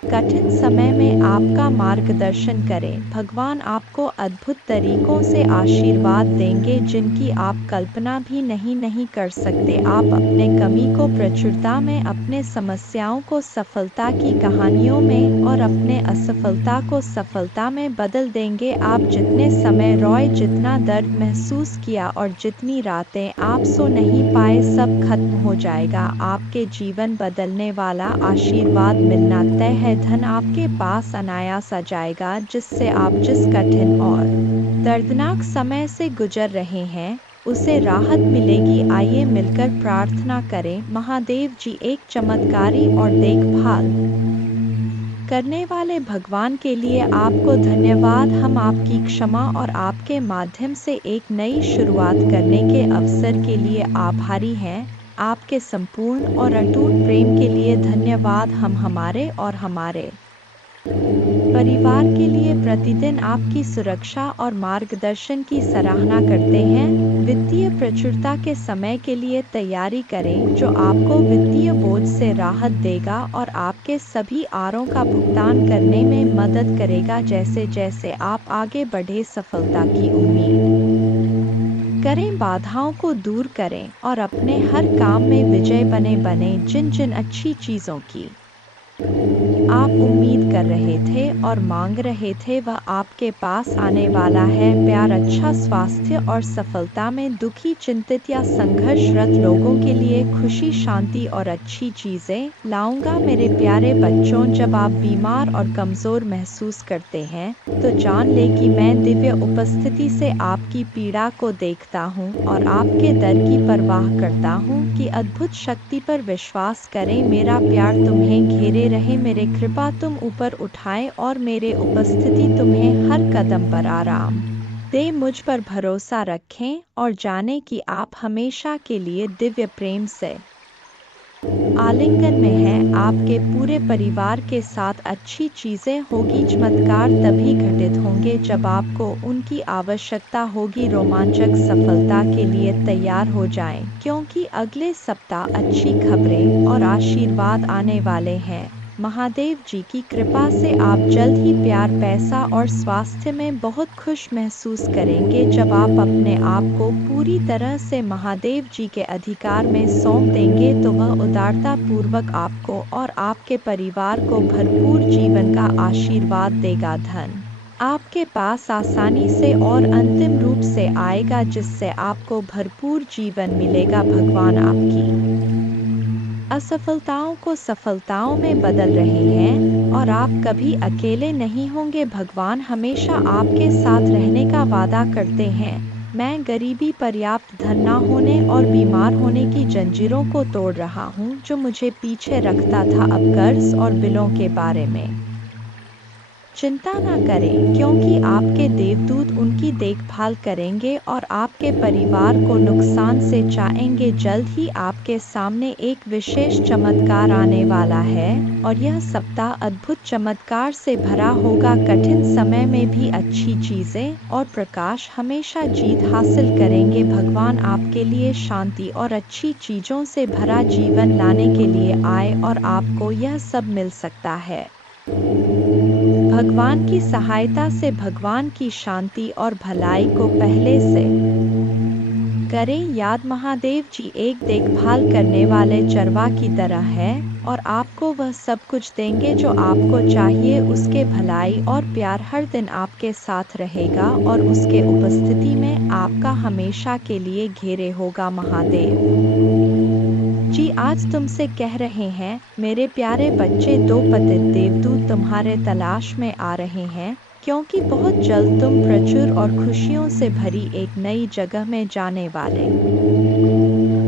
कठिन समय में आपका मार्गदर्शन करें। भगवान आपको अद्भुत तरीकों से आशीर्वाद देंगे जिनकी आप कल्पना भी नहीं कर सकते। आप अपने कमी को प्रचुरता में, अपने समस्याओं को सफलता की कहानियों में और अपने असफलता को सफलता में बदल देंगे। आप जितने समय रोए, जितना दर्द महसूस किया और जितनी रातें आप सो नहीं पाए, सब खत्म हो जाएगा। आपके जीवन बदलने वाला आशीर्वाद मिलना तय है। धन आपके पास अनायास आ जाएगा, जिससे आप जिस कठिन और दर्दनाक समय से गुजर रहे हैं उसे राहत मिलेगी। आइए मिलकर प्रार्थना करें। महादेव जी, एक चमत्कारी और देखभाल करने वाले भगवान के लिए आपको धन्यवाद। हम आपकी क्षमा और आपके माध्यम से एक नई शुरुआत करने के अवसर के लिए आभारी हैं। आपके संपूर्ण और अटूट प्रेम के लिए धन्यवाद। हम हमारे और हमारे परिवार के लिए प्रतिदिन आपकी सुरक्षा और मार्गदर्शन की सराहना करते हैं। वित्तीय प्रचुरता के समय के लिए तैयारी करें, जो आपको वित्तीय बोझ से राहत देगा और आपके सभी आरों का भुगतान करने में मदद करेगा। जैसे जैसे आप आगे बढ़े, सफलता की उम्मीद करें, बाधाओं को दूर करें और अपने हर काम में विजय बने। जिन जिन अच्छी चीज़ों की आप उम्मीद कर रहे थे और मांग रहे थे, वह आपके पास आने वाला है। प्यार, अच्छा स्वास्थ्य और सफलता में दुखी, चिंतित या संघर्षरत लोगों के लिए खुशी, शांति और अच्छी चीजें लाऊंगा। मेरे प्यारे बच्चों, जब आप बीमार और कमजोर महसूस करते हैं तो जान ले कि मैं दिव्य उपस्थिति से आपकी पीड़ा को देखता हूँ और आपके दर्द की परवाह करता हूँ कि अद्भुत शक्ति पर विश्वास करें। मेरा प्यार तुम्हें घेरे रहे, मेरे कृपा तुम ऊपर उठाए और मेरे उपस्थिति तुम्हें हर कदम पर आराम दे। मुझ पर भरोसा रखें और जाने कि आप हमेशा के लिए दिव्य प्रेम से आलिंगन में हैं। आपके पूरे परिवार के साथ अच्छी चीजें होगी। चमत्कार तभी घटित होंगे जब आपको उनकी आवश्यकता होगी। रोमांचक सफलता के लिए तैयार हो जाएं, क्योंकि अगले सप्ताह अच्छी खबरें और आशीर्वाद आने वाले हैं। महादेव जी की कृपा से आप जल्द ही प्यार, पैसा और स्वास्थ्य में बहुत खुश महसूस करेंगे। जब आप अपने आप को पूरी तरह से महादेव जी के अधिकार में सौंप देंगे तो वह उदारता पूर्वक आपको और आपके परिवार को भरपूर जीवन का आशीर्वाद देगा। धन आपके पास आसानी से और अंतिम रूप से आएगा, जिससे आपको भरपूर जीवन मिलेगा। भगवान आपकी असफलताओं को सफलताओं में बदल रहे हैं और आप कभी अकेले नहीं होंगे। भगवान हमेशा आपके साथ रहने का वादा करते हैं। मैं गरीबी, पर्याप्त धन न होने और बीमार होने की जंजीरों को तोड़ रहा हूँ जो मुझे पीछे रखता था। अब कर्ज और बिलों के बारे में चिंता न करें, क्योंकि आपके देवदूत उनकी देखभाल करेंगे और आपके परिवार को नुकसान से बचाएंगे। जल्द ही आपके सामने एक विशेष चमत्कार आने वाला है और यह सप्ताह अद्भुत चमत्कार से भरा होगा। कठिन समय में भी अच्छी चीजें और प्रकाश हमेशा जीत हासिल करेंगे। भगवान आपके लिए शांति और अच्छी चीजों से भरा जीवन लाने के लिए आए और आपको यह सब मिल सकता है। भगवान की सहायता से भगवान की शांति और भलाई को पहले से करें याद। महादेव जी एक देखभाल करने वाले चरवा की तरह है और आपको वह सब कुछ देंगे जो आपको चाहिए। उसके भलाई और प्यार हर दिन आपके साथ रहेगा और उसके उपस्थिति में आपका हमेशा के लिए घेरे होगा। महादेव जी आज तुमसे कह रहे हैं, मेरे प्यारे बच्चे, दो पतित देवदूत तुम्हारे तलाश में आ रहे हैं, क्योंकि बहुत जल्द तुम प्रचुर और खुशियों से भरी एक नई जगह में जाने वाले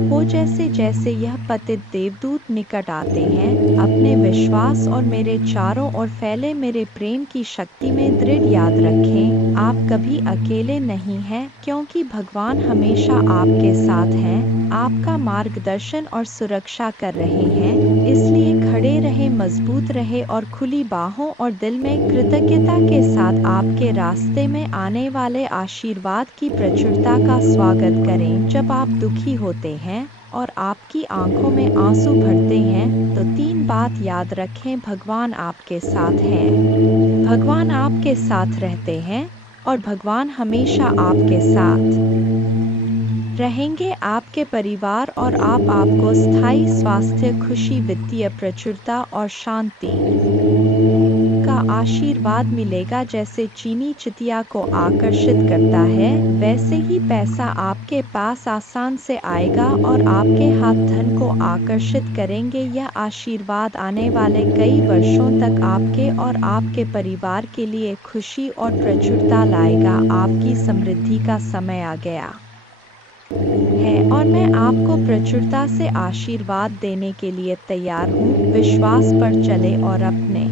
हो। जैसे जैसे यह पतित देवदूत निकट आते हैं, अपने विश्वास और मेरे चारों ओर फैले मेरे प्रेम की शक्ति में दृढ़ याद रखें, आप कभी अकेले नहीं हैं, क्योंकि भगवान हमेशा आपके साथ हैं, आपका मार्गदर्शन और सुरक्षा कर रहे हैं। इसलिए खड़े रहे, मजबूत रहे और खुली बाहों और दिल में कृतज्ञता के साथ आपके रास्ते में आने वाले आशीर्वाद की प्रचुरता का स्वागत करें। जब आप दुखी होते हैं और आपकी आंखों में आंसू भरते हैं, तो तीन बात याद रखें, भगवान आपके साथ हैं, भगवान आपके साथ रहते हैं और भगवान हमेशा आपके साथ रहेंगे। आपके परिवार और आपको स्थायी स्वास्थ्य, खुशी, वित्तीय प्रचुरता और शांति का आशीर्वाद मिलेगा। जैसे चीनी चितिया को आकर्षित करता है, वैसे ही पैसा आपके पास आसान से आएगा और आपके हाथ धन को आकर्षित करेंगे। यह आशीर्वाद आने वाले कई वर्षों तक आपके और आपके परिवार के लिए खुशी और प्रचुरता लाएगा। आपकी समृद्धि का समय आ गया है और मैं आपको प्रचुरता से आशीर्वाद देने के लिए तैयार हूँ। विश्वास पर चले और अपने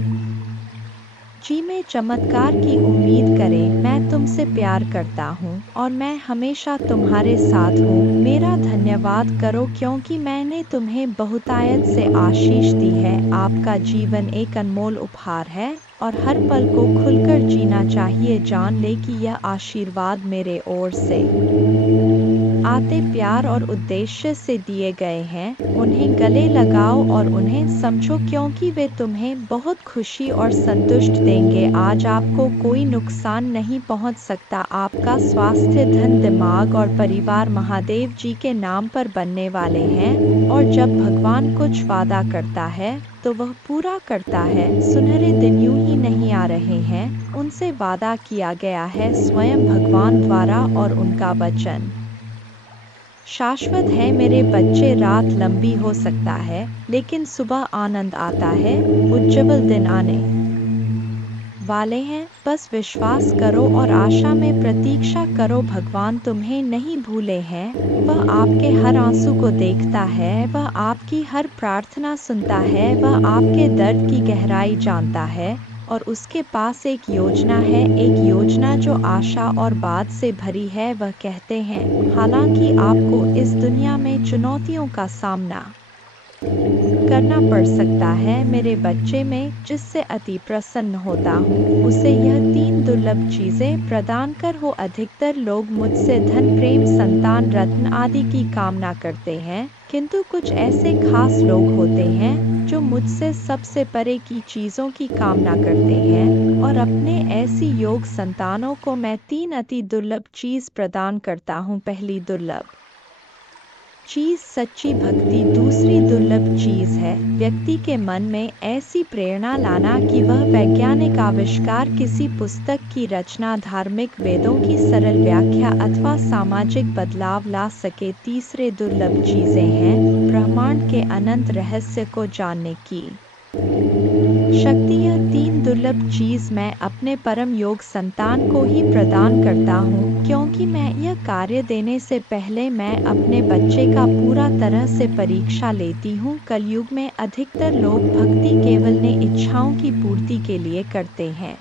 जी में चमत्कार की उम्मीद करें। मैं तुमसे प्यार करता हूँ और मैं हमेशा तुम्हारे साथ हूँ। मेरा धन्यवाद करो, क्योंकि मैंने तुम्हें बहुतायत से आशीष दी है। आपका जीवन एक अनमोल उपहार है और हर पल को खुलकर जीना चाहिए। जान ले कि यह आशीर्वाद मेरे ओर से आते प्यार और उद्देश्य से दिए गए हैं। उन्हें गले लगाओ और उन्हें समझो, क्योंकि वे तुम्हें बहुत खुशी और संतुष्ट देंगे। आज आपको कोई नुकसान नहीं पहुंच सकता। आपका स्वास्थ्य, धन, दिमाग और परिवार महादेव जी के नाम पर बनने वाले हैं और जब भगवान कुछ वादा करता है तो वह पूरा करता है। सुनहरे दिन यूं ही नहीं आ रहे हैं, उनसे वादा किया गया है स्वयं भगवान द्वारा और उनका वचन शाश्वत है। मेरे बच्चे, रात लंबी हो सकता है, लेकिन सुबह आनंद आता है। उज्जवल दिन आने वाले हैं। बस विश्वास करो और आशा में प्रतीक्षा करो। भगवान तुम्हें नहीं भूले हैं, वह आपके हर आंसू को देखता है, वह आपकी हर प्रार्थना सुनता है, वह आपके दर्द की गहराई जानता है और उसके पास एक योजना है, एक योजना जो आशा और बाद से भरी है। वह कहते हैं, हालांकि आपको इस दुनिया में चुनौतियों का सामना करना पड़ सकता है, मेरे बच्चे, में जिससे अति प्रसन्न होता हूँ, उसे यह तीन दुर्लभ चीजें प्रदान कर हो। अधिकतर लोग मुझसे धन, प्रेम, संतान, रत्न आदि की कामना करते हैं, किंतु कुछ ऐसे खास लोग होते हैं जो मुझसे सबसे परे की चीजों की कामना करते हैं और अपने ऐसी योग संतानों को मैं तीन अति दुर्लभ चीज प्रदान करता हूँ। पहली दुर्लभ चीज सच्ची भक्ति। दूसरी दुर्लभ चीज है व्यक्ति के मन में ऐसी प्रेरणा लाना कि वह वैज्ञानिक आविष्कार, किसी पुस्तक की रचना, धार्मिक वेदों की सरल व्याख्या अथवा सामाजिक बदलाव ला सके। तीसरे दुर्लभ चीजें हैं ब्रह्मांड के अनंत रहस्य को जानने की शक्ति। यह तीन दुर्लभ चीज मैं अपने परम योग संतान को ही प्रदान करता हूँ, क्योंकि मैं यह कार्य देने से पहले मैं अपने बच्चे का पूरा तरह से परीक्षा लेती हूँ। कलयुग में अधिकतर लोग भक्ति केवल ने इच्छाओं की पूर्ति के लिए करते हैं,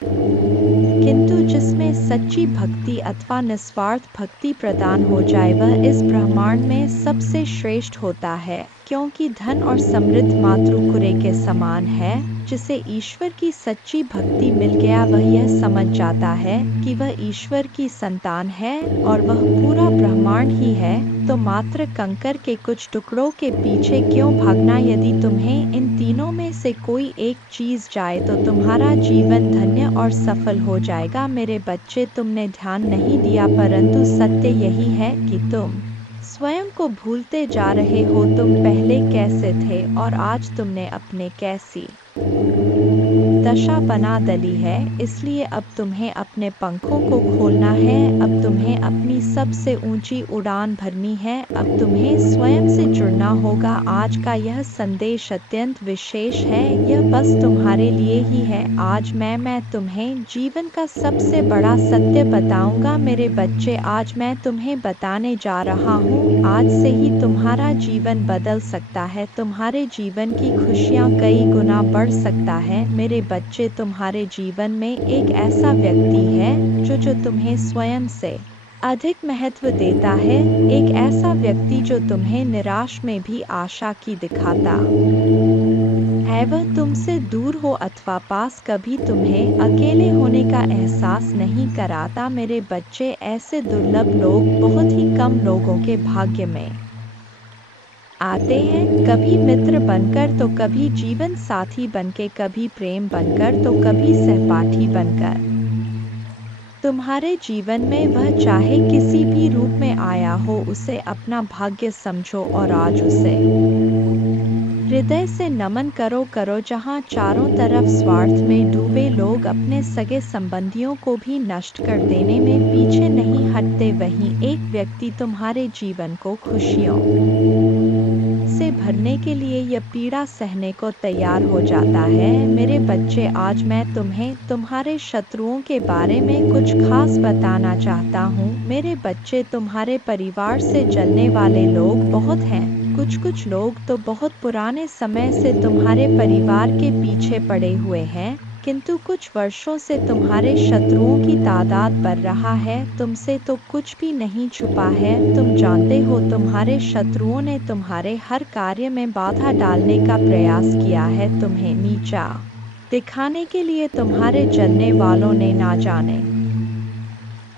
किंतु जिसमें सच्ची भक्ति अथवा निस्वार्थ भक्ति प्रदान हो जाए वह इस ब्रह्मांड में सबसे श्रेष्ठ होता है, क्योंकि धन और समृद्ध मातृकुरे के समान है। जिसे ईश्वर की सच्ची भक्ति मिल गया वह यह समझ जाता है कि वह ईश्वर की संतान है और वह पूरा ब्रह्मांड ही है। तो मात्र कंकर के कुछ टुकड़ों के पीछे क्यों भागना? यदि तुम्हें इन तीनों में से कोई एक चीज जाए तो तुम्हारा जीवन धन्य और सफल हो जाएगा। मेरे बच्चे, तुमने ध्यान नहीं दिया, परंतु सत्य यही है कि तुम स्वयं को भूलते जा रहे हो। तुम पहले कैसे थे और आज तुमने अपने कैसी दशा बना डाली है। इसलिए अब तुम्हें अपने पंखों को खोलना है, अब तुम्हें अपनी सबसे ऊंची उड़ान भरनी है, अब तुम्हें स्वयं से जुड़ना होगा। आज का यह संदेश अत्यंत विशेष है, यह बस तुम्हारे लिए ही है। आज मैं तुम्हें जीवन का सबसे बड़ा सत्य बताऊंगा। मेरे बच्चे, आज मैं तुम्हें बताने जा रहा हूँ, आज से ही तुम्हारा जीवन बदल सकता है, तुम्हारे जीवन की खुशियाँ कई गुना बढ़ सकता है। मेरे बच्चे, तुम्हारे जीवन में एक ऐसा व्यक्ति है जो तुम्हें स्वयं से अधिक महत्व देता है, एक ऐसा व्यक्ति जो तुम्हें निराश में भी आशा की दिखाता है। वह तुमसे दूर हो अथवा पास, कभी तुम्हें अकेले होने का एहसास नहीं कराता। मेरे बच्चे, ऐसे दुर्लभ लोग बहुत ही कम लोगों के भाग्य में आते हैं, कभी मित्र बनकर तो कभी जीवन साथी बनके, कभी प्रेम बनकर तो कभी सहपाठी बनकर। तुम्हारे जीवन में वह चाहे किसी भी रूप में आया हो, उसे अपना भाग्य समझो और आज उसे हृदय से नमन करो। जहाँ चारों तरफ स्वार्थ में डूबे लोग अपने सगे संबंधियों को भी नष्ट कर देने में पीछे नहीं हटते, वहीं एक व्यक्ति तुम्हारे जीवन को खुशियों से भरने के लिए यह पीड़ा सहने को तैयार हो जाता है। मेरे बच्चे, आज मैं तुम्हें तुम्हारे शत्रुओं के बारे में कुछ खास बताना चाहता हूँ। मेरे बच्चे, तुम्हारे परिवार से जलने वाले लोग बहुत हैं। कुछ लोग तो बहुत पुराने समय से तुम्हारे परिवार के पीछे पड़े हुए हैं, किंतु कुछ वर्षों से तुम्हारे शत्रुओं की तादाद बढ़ रहा है। तुमसे तो कुछ भी नहीं छुपा है, तुम जानते हो तुम्हारे शत्रुओं ने तुम्हारे हर कार्य में बाधा डालने का प्रयास किया है, तुम्हें नीचा दिखाने के लिए तुम्हारे जलने वालों ने ना जाने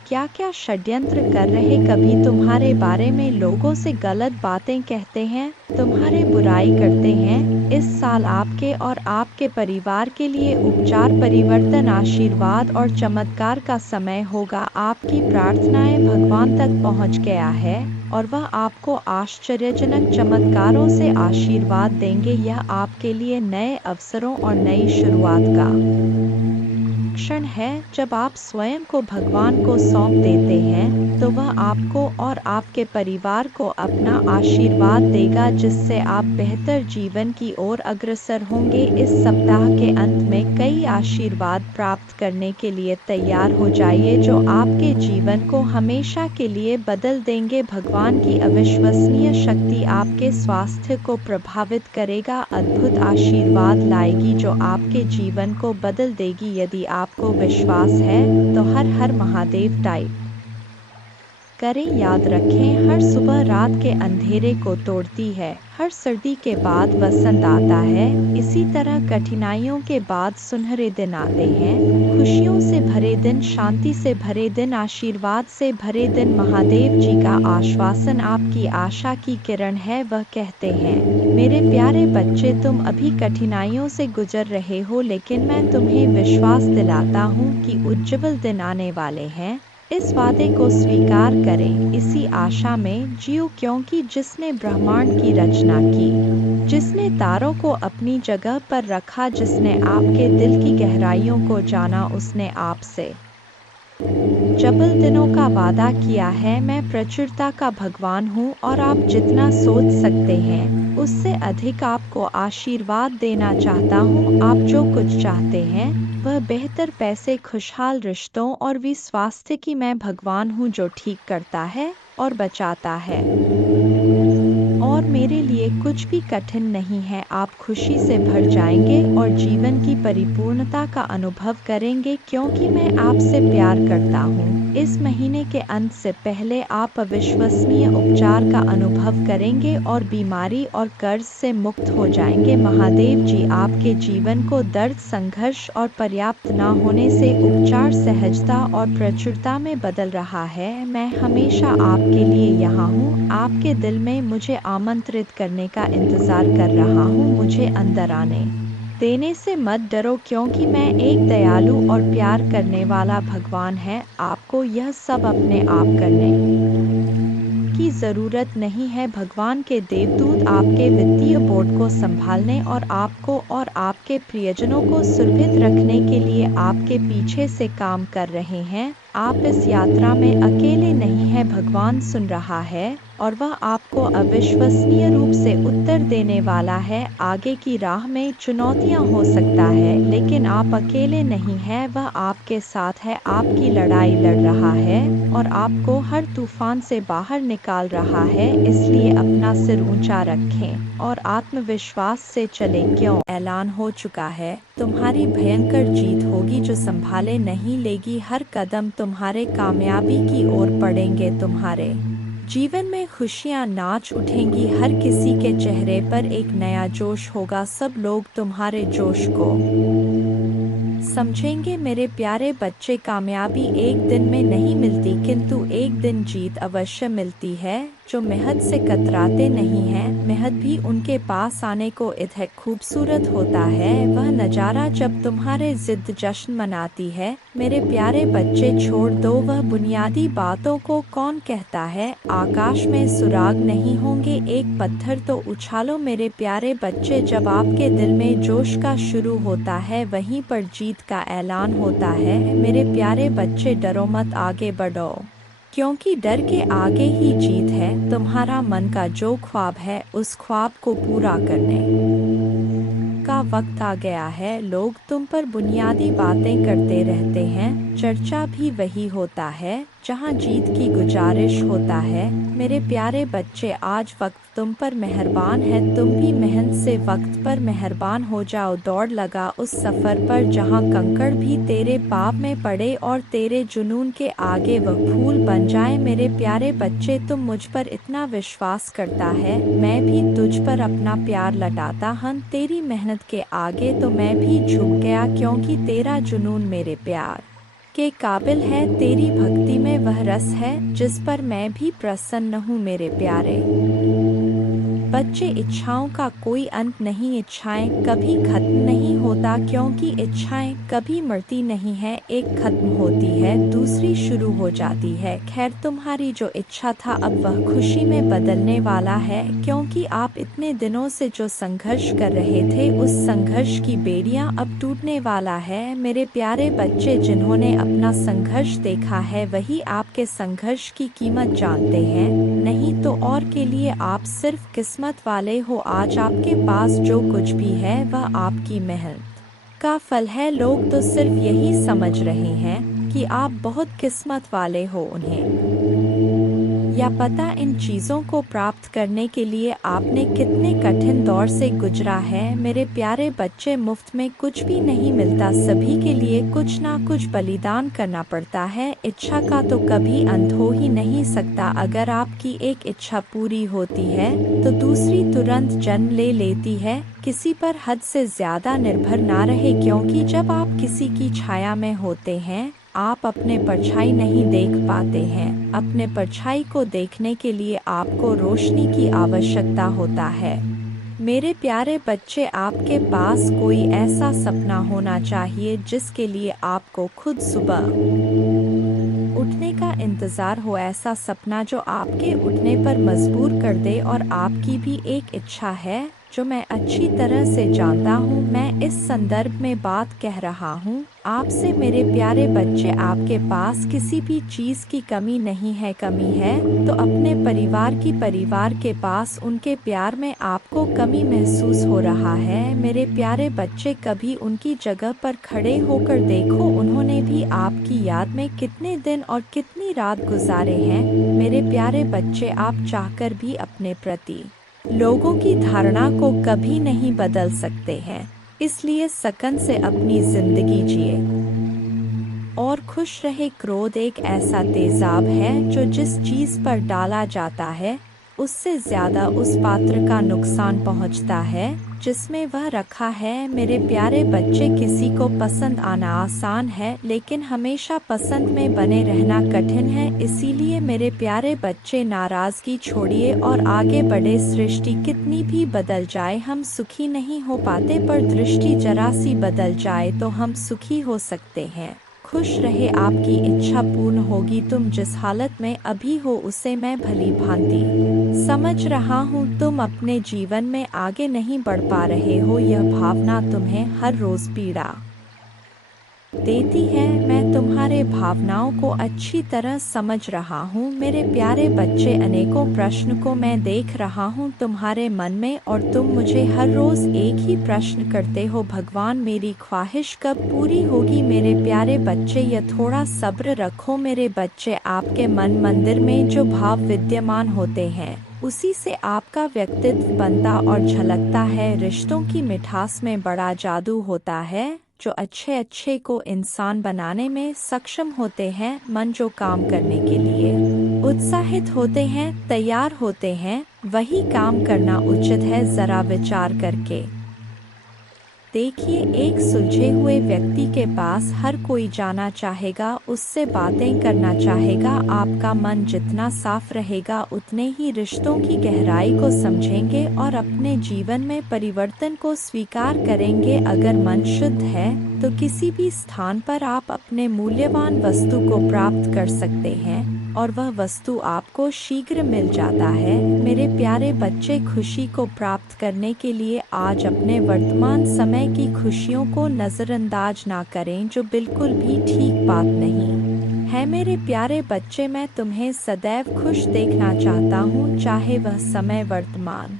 क्या क्या षड्यंत्र कर रहे। कभी तुम्हारे बारे में लोगों से गलत बातें कहते हैं, तुम्हारे बुराई करते हैं। इस साल आपके और आपके परिवार के लिए उपचार, परिवर्तन, आशीर्वाद और चमत्कार का समय होगा। आपकी प्रार्थनाएं भगवान तक पहुंच गया है और वह आपको आश्चर्यजनक चमत्कारों से आशीर्वाद देंगे। यह आपके लिए नए अवसरों और नई शुरुआत का क्षण है। जब आप स्वयं को भगवान को सौंप देते हैं तो वह आपको और आपके परिवार को अपना आशीर्वाद देगा, जिससे आप बेहतर जीवन की ओर अग्रसर होंगे। इस सप्ताह के अंत में कई आशीर्वाद प्राप्त करने के लिए तैयार हो जाइए, जो आपके जीवन को हमेशा के लिए बदल देंगे। भगवान की अविश्वसनीय शक्ति आपके स्वास्थ्य को प्रभावित करेगा, अद्भुत आशीर्वाद लाएगी जो आपके जीवन को बदल देगी। यदि आपको विश्वास है तो हर हर महादेव टाइप करें। याद रखें, हर सुबह रात के अंधेरे को तोड़ती है, हर सर्दी के बाद वसंत आता है। इसी तरह कठिनाइयों के बाद सुनहरे दिन आते हैं, खुशियों से भरे दिन, शांति से भरे दिन, आशीर्वाद से भरे दिन। महादेव जी का आश्वासन आपकी आशा की किरण है। वह कहते हैं, मेरे प्यारे बच्चे, तुम अभी कठिनाइयों से गुजर रहे हो, लेकिन मैं तुम्हें विश्वास दिलाता हूँ कि उज्जवल दिन आने वाले हैं। इस वादे को स्वीकार करें, इसी आशा में जियो, क्योंकि जिसने ब्रह्मांड की रचना की, जिसने तारों को अपनी जगह पर रखा, जिसने आपके दिल की गहराइयों को जाना, उसने आपसे जबल दिनों का वादा किया है। मैं प्रचुरता का भगवान हूँ और आप जितना सोच सकते हैं उससे अधिक आपको आशीर्वाद देना चाहता हूँ। आप जो कुछ चाहते हैं वह बेहतर पैसे, खुशहाल रिश्तों और भी स्वास्थ्य की मैं भगवान हूँ जो ठीक करता है और बचाता है। और और मेरे लिए कुछ भी कठिन नहीं है। आप खुशी से भर जाएंगे और जीवन की परिपूर्णता का अनुभव करेंगे क्योंकि मैं आपसे प्यार करता हूँ। इस महीने के अंत से पहले आप अविश्वसनीय उपचार का अनुभव करेंगे और बीमारी और कर्ज से मुक्त हो जाएंगे। महादेव जी आपके जीवन को दर्द, संघर्ष और पर्याप्त न होने से उपचार, सहजता और प्रचुरता में बदल रहा है। मैं हमेशा आपके लिए यहाँ हूँ, आपके दिल में मुझे आमंत्रित करने का इंतजार कर रहा हूँ। मुझे अंदर आने देने से मत डरो क्योंकि मैं एक दयालु और प्यार करने वाला भगवान है। आपको यह सब अपने आप करने की ज़रूरत नहीं है। भगवान के देवदूत आपके वित्तीय बोर्ड को संभालने और आपको और आपके प्रियजनों को सुरक्षित रखने के लिए आपके पीछे से काम कर रहे हैं। आप इस यात्रा में अकेले नहीं हैं। भगवान सुन रहा है और वह आपको अविश्वसनीय रूप से उत्तर देने वाला है। आगे की राह में चुनौतियां हो सकता है लेकिन आप अकेले नहीं हैं। वह आपके साथ है, आपकी लड़ाई लड़ रहा है और आपको हर तूफान से बाहर निकाल रहा है। इसलिए अपना सिर ऊंचा रखें और आत्मविश्वास से चलें। क्यों ऐलान हो चुका है, तुम्हारी भयंकर जीत होगी जो संभाले नहीं लेगी। हर कदम तुम्हारे कामयाबी की ओर पड़ेंगे। तुम्हारे जीवन में खुशियां नाच उठेंगी। हर किसी के चेहरे पर एक नया जोश होगा। सब लोग तुम्हारे जोश को समझेंगे। मेरे प्यारे बच्चे, कामयाबी एक दिन में नहीं मिलती किंतु एक दिन जीत अवश्य मिलती है। जो मेहनत से कतराते नहीं हैं, मेहनत भी उनके पास आने को इतना खूबसूरत होता है। वह नज़ारा जब तुम्हारे जिद जश्न मनाती है। मेरे प्यारे बच्चे, छोड़ दो वह बुनियादी बातों को। कौन कहता है आकाश में सुराग नहीं होंगे? एक पत्थर तो उछालो। मेरे प्यारे बच्चे, जब आपके दिल में जोश का शुरू होता है वहीं पर जीत का ऐलान होता है। मेरे प्यारे बच्चे, डरो मत, आगे बढ़ो क्योंकि डर के आगे ही जीत है। तुम्हारा मन का जो ख्वाब है उस ख्वाब को पूरा करने का वक्त आ गया है। लोग तुम पर बुनियादी बातें करते रहते हैं, चर्चा भी वही होता है जहां जीत की गुजारिश होता है। मेरे प्यारे बच्चे, आज वक्त तुम पर मेहरबान है। तुम भी मेहनत से वक्त पर मेहरबान हो जाओ। दौड़ लगा उस सफ़र पर जहां कंकड़ भी तेरे पाप में पड़े और तेरे जुनून के आगे वह फूल बन जाए। मेरे प्यारे बच्चे, तुम मुझ पर इतना विश्वास करता है, मैं भी तुझ पर अपना प्यार लौटाता हूं। तेरी मेहनत के आगे तो मैं भी झुक गया क्योंकि तेरा जुनून मेरे प्यार के काबिल है। तेरी भक्ति में वह रस है जिस पर मैं भी प्रसन्न हूँ। मेरे प्यारे बच्चे, इच्छाओं का कोई अंत नहीं। इच्छाएं कभी खत्म नहीं होता क्योंकि इच्छाएं कभी मरती नहीं है। एक खत्म होती है, दूसरी शुरू हो जाती है। खैर, तुम्हारी जो इच्छा था अब वह खुशी में बदलने वाला है क्योंकि आप इतने दिनों से जो संघर्ष कर रहे थे उस संघर्ष की बेड़ियां अब टूटने वाला है। मेरे प्यारे बच्चे, जिन्होंने अपना संघर्ष देखा है वही आपके संघर्ष की कीमत जानते हैं, नहीं तो और के लिए आप सिर्फ किस्मत वाले हो। आज आपके पास जो कुछ भी है वह आपकी मेहनत का फल है। लोग तो सिर्फ यही समझ रहे हैं कि आप बहुत किस्मत वाले हो। उन्हें या पता इन चीज़ों को प्राप्त करने के लिए आपने कितने कठिन दौर से गुजरा है। मेरे प्यारे बच्चे, मुफ्त में कुछ भी नहीं मिलता, सभी के लिए कुछ ना कुछ बलिदान करना पड़ता है। इच्छा का तो कभी अंत हो ही नहीं सकता। अगर आपकी एक इच्छा पूरी होती है तो दूसरी तुरंत जन्म ले लेती है। किसी पर हद से ज़्यादा निर्भर ना रहे क्योंकि जब आप किसी की छाया में होते हैं आप अपने परछाई नहीं देख पाते हैं। अपने परछाई को देखने के लिए आपको रोशनी की आवश्यकता होता है। मेरे प्यारे बच्चे, आपके पास कोई ऐसा सपना होना चाहिए जिसके लिए आपको खुद सुबह उठने का इंतज़ार हो। ऐसा सपना जो आपके उठने पर मजबूर कर दे। और आपकी भी एक इच्छा है जो मैं अच्छी तरह से जानता हूँ। मैं इस संदर्भ में बात कह रहा हूँ आपसे। मेरे प्यारे बच्चे, आपके पास किसी भी चीज़ की कमी नहीं है। कमी है तो अपने परिवार के पास उनके प्यार में आपको कमी महसूस हो रहा है। मेरे प्यारे बच्चे, कभी उनकी जगह पर खड़े होकर देखो। उन्होंने भी आपकी याद में कितने दिन और कितनी रात गुजारे हैं। मेरे प्यारे बच्चे, आप चाहकर भी अपने प्रति लोगों की धारणा को कभी नहीं बदल सकते हैं, इसलिए सकन से अपनी जिंदगी जिए और खुश रहे। क्रोध एक ऐसा तेजाब है जो जिस चीज पर डाला जाता है उससे ज्यादा उस पात्र का नुकसान पहुंचता है जिसमें वह रखा है। मेरे प्यारे बच्चे, किसी को पसंद आना आसान है लेकिन हमेशा पसंद में बने रहना कठिन है। इसीलिए मेरे प्यारे बच्चे, नाराजगी छोड़िए और आगे बढ़े। सृष्टि कितनी भी बदल जाए हम सुखी नहीं हो पाते, पर दृष्टि जरा सी बदल जाए तो हम सुखी हो सकते हैं। खुश रहे, आपकी इच्छा पूर्ण होगी। तुम जिस हालत में अभी हो उसे मैं भली भांति समझ रहा हूँ। तुम अपने जीवन में आगे नहीं बढ़ पा रहे हो, यह भावना तुम्हें हर रोज पीड़ा देती है। मैं तुम्हारे भावनाओं को अच्छी तरह समझ रहा हूँ मेरे प्यारे बच्चे। अनेकों प्रश्न को मैं देख रहा हूँ तुम्हारे मन में और तुम मुझे हर रोज एक ही प्रश्न करते हो, भगवान मेरी ख्वाहिश कब पूरी होगी। मेरे प्यारे बच्चे, यह थोड़ा सब्र रखो मेरे बच्चे। आपके मन मंदिर में जो भाव विद्यमान होते हैं उसी से आपका व्यक्तित्व बनता और झलकता है। रिश्तों की मिठास में बड़ा जादू होता है जो अच्छे अच्छे को इंसान बनाने में सक्षम होते हैं। मन जो काम करने के लिए उत्साहित होते हैं, तैयार होते हैं, वही काम करना उचित है। जरा विचार करके देखिए, एक सुलझे हुए व्यक्ति के पास हर कोई जाना चाहेगा, उससे बातें करना चाहेगा। आपका मन जितना साफ रहेगा उतने ही रिश्तों की गहराई को समझेंगे और अपने जीवन में परिवर्तन को स्वीकार करेंगे। अगर मन शुद्ध है तो किसी भी स्थान पर आप अपने मूल्यवान वस्तु को प्राप्त कर सकते हैं और वह वस्तु आपको शीघ्र मिल जाता है। मेरे प्यारे बच्चे, खुशी को प्राप्त करने के लिए आज अपने वर्तमान समय की खुशियों को नज़रअंदाज ना करें, जो बिल्कुल भी ठीक बात नहीं है। मेरे प्यारे बच्चे, मैं तुम्हें सदैव खुश देखना चाहता हूँ, चाहे वह समय वर्तमान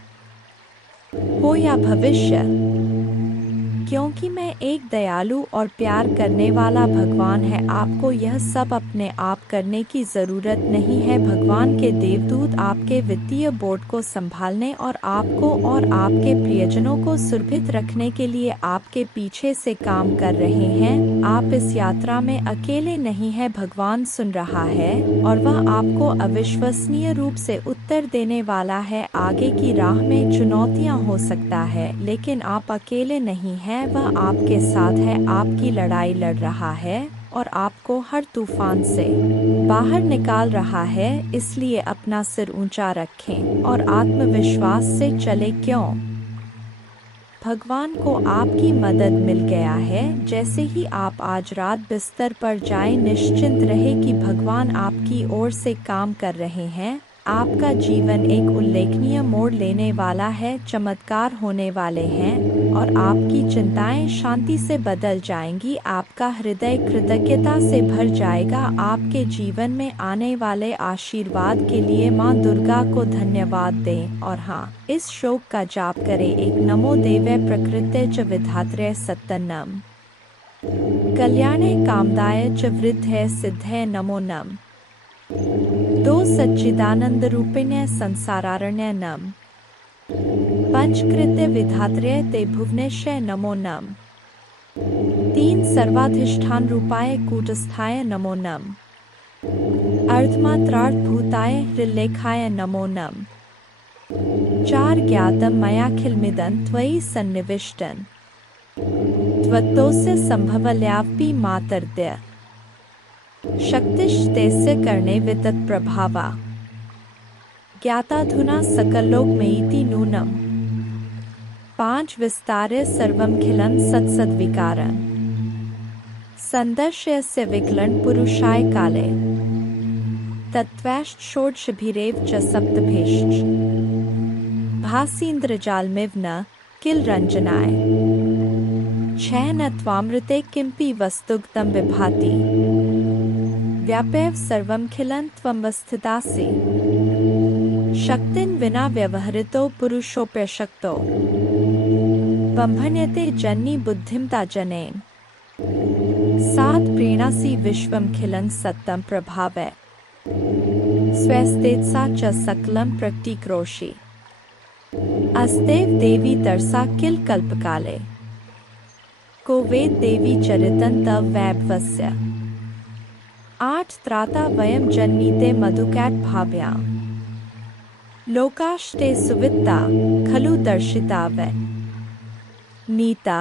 हो या भविष्य, क्योंकि मैं एक दयालु और प्यार करने वाला भगवान है। आपको यह सब अपने आप करने की ज़रूरत नहीं है। भगवान के देवदूत आपके वित्तीय बोर्ड को संभालने और आपको और आपके प्रियजनों को सुरक्षित रखने के लिए आपके पीछे से काम कर रहे हैं। आप इस यात्रा में अकेले नहीं हैं, भगवान सुन रहा है और वह आपको अविश्वसनीय रूप से उत्तर देने वाला है। आगे की राह में चुनौतियाँ हो सकता है लेकिन आप अकेले नहीं हैं, वह आपके साथ है, आपकी लड़ाई लड़ रहा है और आपको हर तूफान से बाहर निकाल रहा है। इसलिए अपना सिर ऊंचा रखें और आत्मविश्वास से चले। क्यों? भगवान को आपकी मदद मिल गया है। जैसे ही आप आज रात बिस्तर पर जाएं, निश्चिंत रहे कि भगवान आपकी ओर से काम कर रहे हैं। आपका जीवन एक उल्लेखनीय मोड़ लेने वाला है, चमत्कार होने वाले हैं और आपकी चिंताएं शांति से बदल जाएंगी। आपका हृदय कृतज्ञता से भर जाएगा। आपके जीवन में आने वाले आशीर्वाद के लिए माँ दुर्गा को धन्यवाद दें और हाँ, इस श्लोक का जाप करें। एक नमो देवै प्रकृते च विधात्रे सत्तनम कल्याणे कामदाय च वृद्धे सिद्धे नमो नम। दो सच्चिदानंद रूपिण्य संसारारण्य नम। पंचकृत्य विधात्रे ते भुवनेश्य नमो नम। तीन सर्वाधिष्ठान रूपाय कूटस्थाय नमो नम। अर्धमात्रार्थ भूताय हृल्लेखाय नमो नम। चार ज्ञातम मयाखिलमिदं त्वयि सन्निविष्टन् त्वत्तोस्य संभवल्यापि मातर्दय शक्तिस्तेस्य कर्णे वितत प्रभावा ज्ञाताधुना सकल्लोकमेति नूनम। पांच विस्तार्य सर्वमखिलं सत्सद्विकारं संदर्शयस्य विकलं पुरुषाय काले तत्त्वैश्च षोडशभिरेव च सप्तभेश्च भासीन्द्रजालमिव न किल रंजनाय छह न त्वामृते किंपि वस्तुगतं विभाति व्यापैव सर्वमखिलं त्वमवस्थितासि शक्तिन विना व्यवहृतो पुरुषोऽप्यशक्तो बंभन्यते जन्नी बुद्धिमता जनेन सात प्रीणासि विश्वमखिलं सत्तं प्रभावै स्वस्थेत्सा च सकलं प्रकटीकरोषि अस्तेव देवी तरसा किल कल्पकाले को वेद देवी चरितं तव वैभवस्य 8 त्राता वयं जन्मीते मधुकैट भाभ्यां लोकाश्ते सुवित्ता खलु दर्शिता वै नीता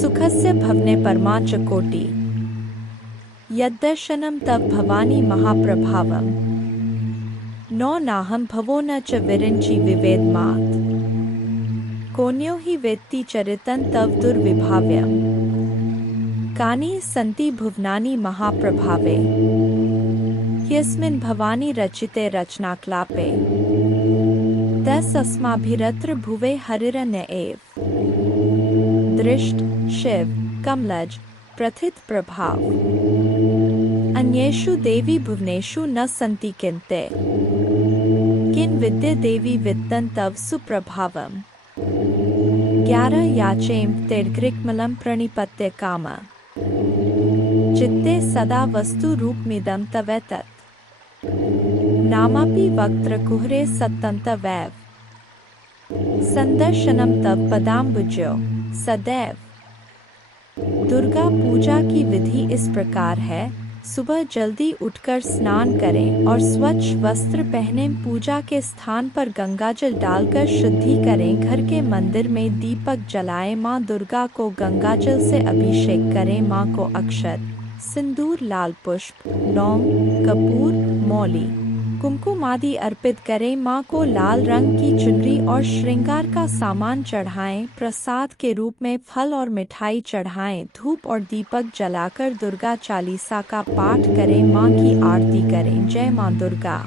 सुखस्य भवने परमा च कोटि यद्दर्शनं तव भवानी महाप्रभावम् नो नाहं भवो न च विरिञ्चि विवेदमात् कोन्यो हि वेत्ति चरितं तव दुर्विभाव्यम् कानि सन्ति भुवनानि महाप्रभावे यस्मिन् भवानी रचिते रचनाक्लापे तस्माभिरत्र भुवे हरिरन्य एव दृष्ट शिव कमलज प्रथित प्रभाव अन्येषु देवी भुवनेषु न सन्ति किन्ते किं विद्ये देवी वित्तं तव सुप्रभावम् 11 याचेम तेर्ग्रिक्मलं प्रणिपत्य काम चित्ते सदा वस्तु रूपमिदं तवेतत् नामापि वक्त्रकुहरे सत्तं तवैव संदर्शनम तव पदाम्बुजो सदैव। दुर्गा पूजा की विधि इस प्रकार है। सुबह जल्दी उठकर स्नान करें और स्वच्छ वस्त्र पहने पूजा के स्थान पर गंगाजल डालकर शुद्धि करें। घर के मंदिर में दीपक जलाएं। माँ दुर्गा को गंगाजल से अभिषेक करें। माँ को अक्षत सिंदूर लाल पुष्प लौंग कपूर मौली कुमकुम आदि अर्पित करें। माँ को लाल रंग की चुनरी और श्रृंगार का सामान चढ़ाएं। प्रसाद के रूप में फल और मिठाई चढ़ाएं। धूप और दीपक जलाकर दुर्गा चालीसा का पाठ करें। माँ की आरती करें। जय माँ दुर्गा।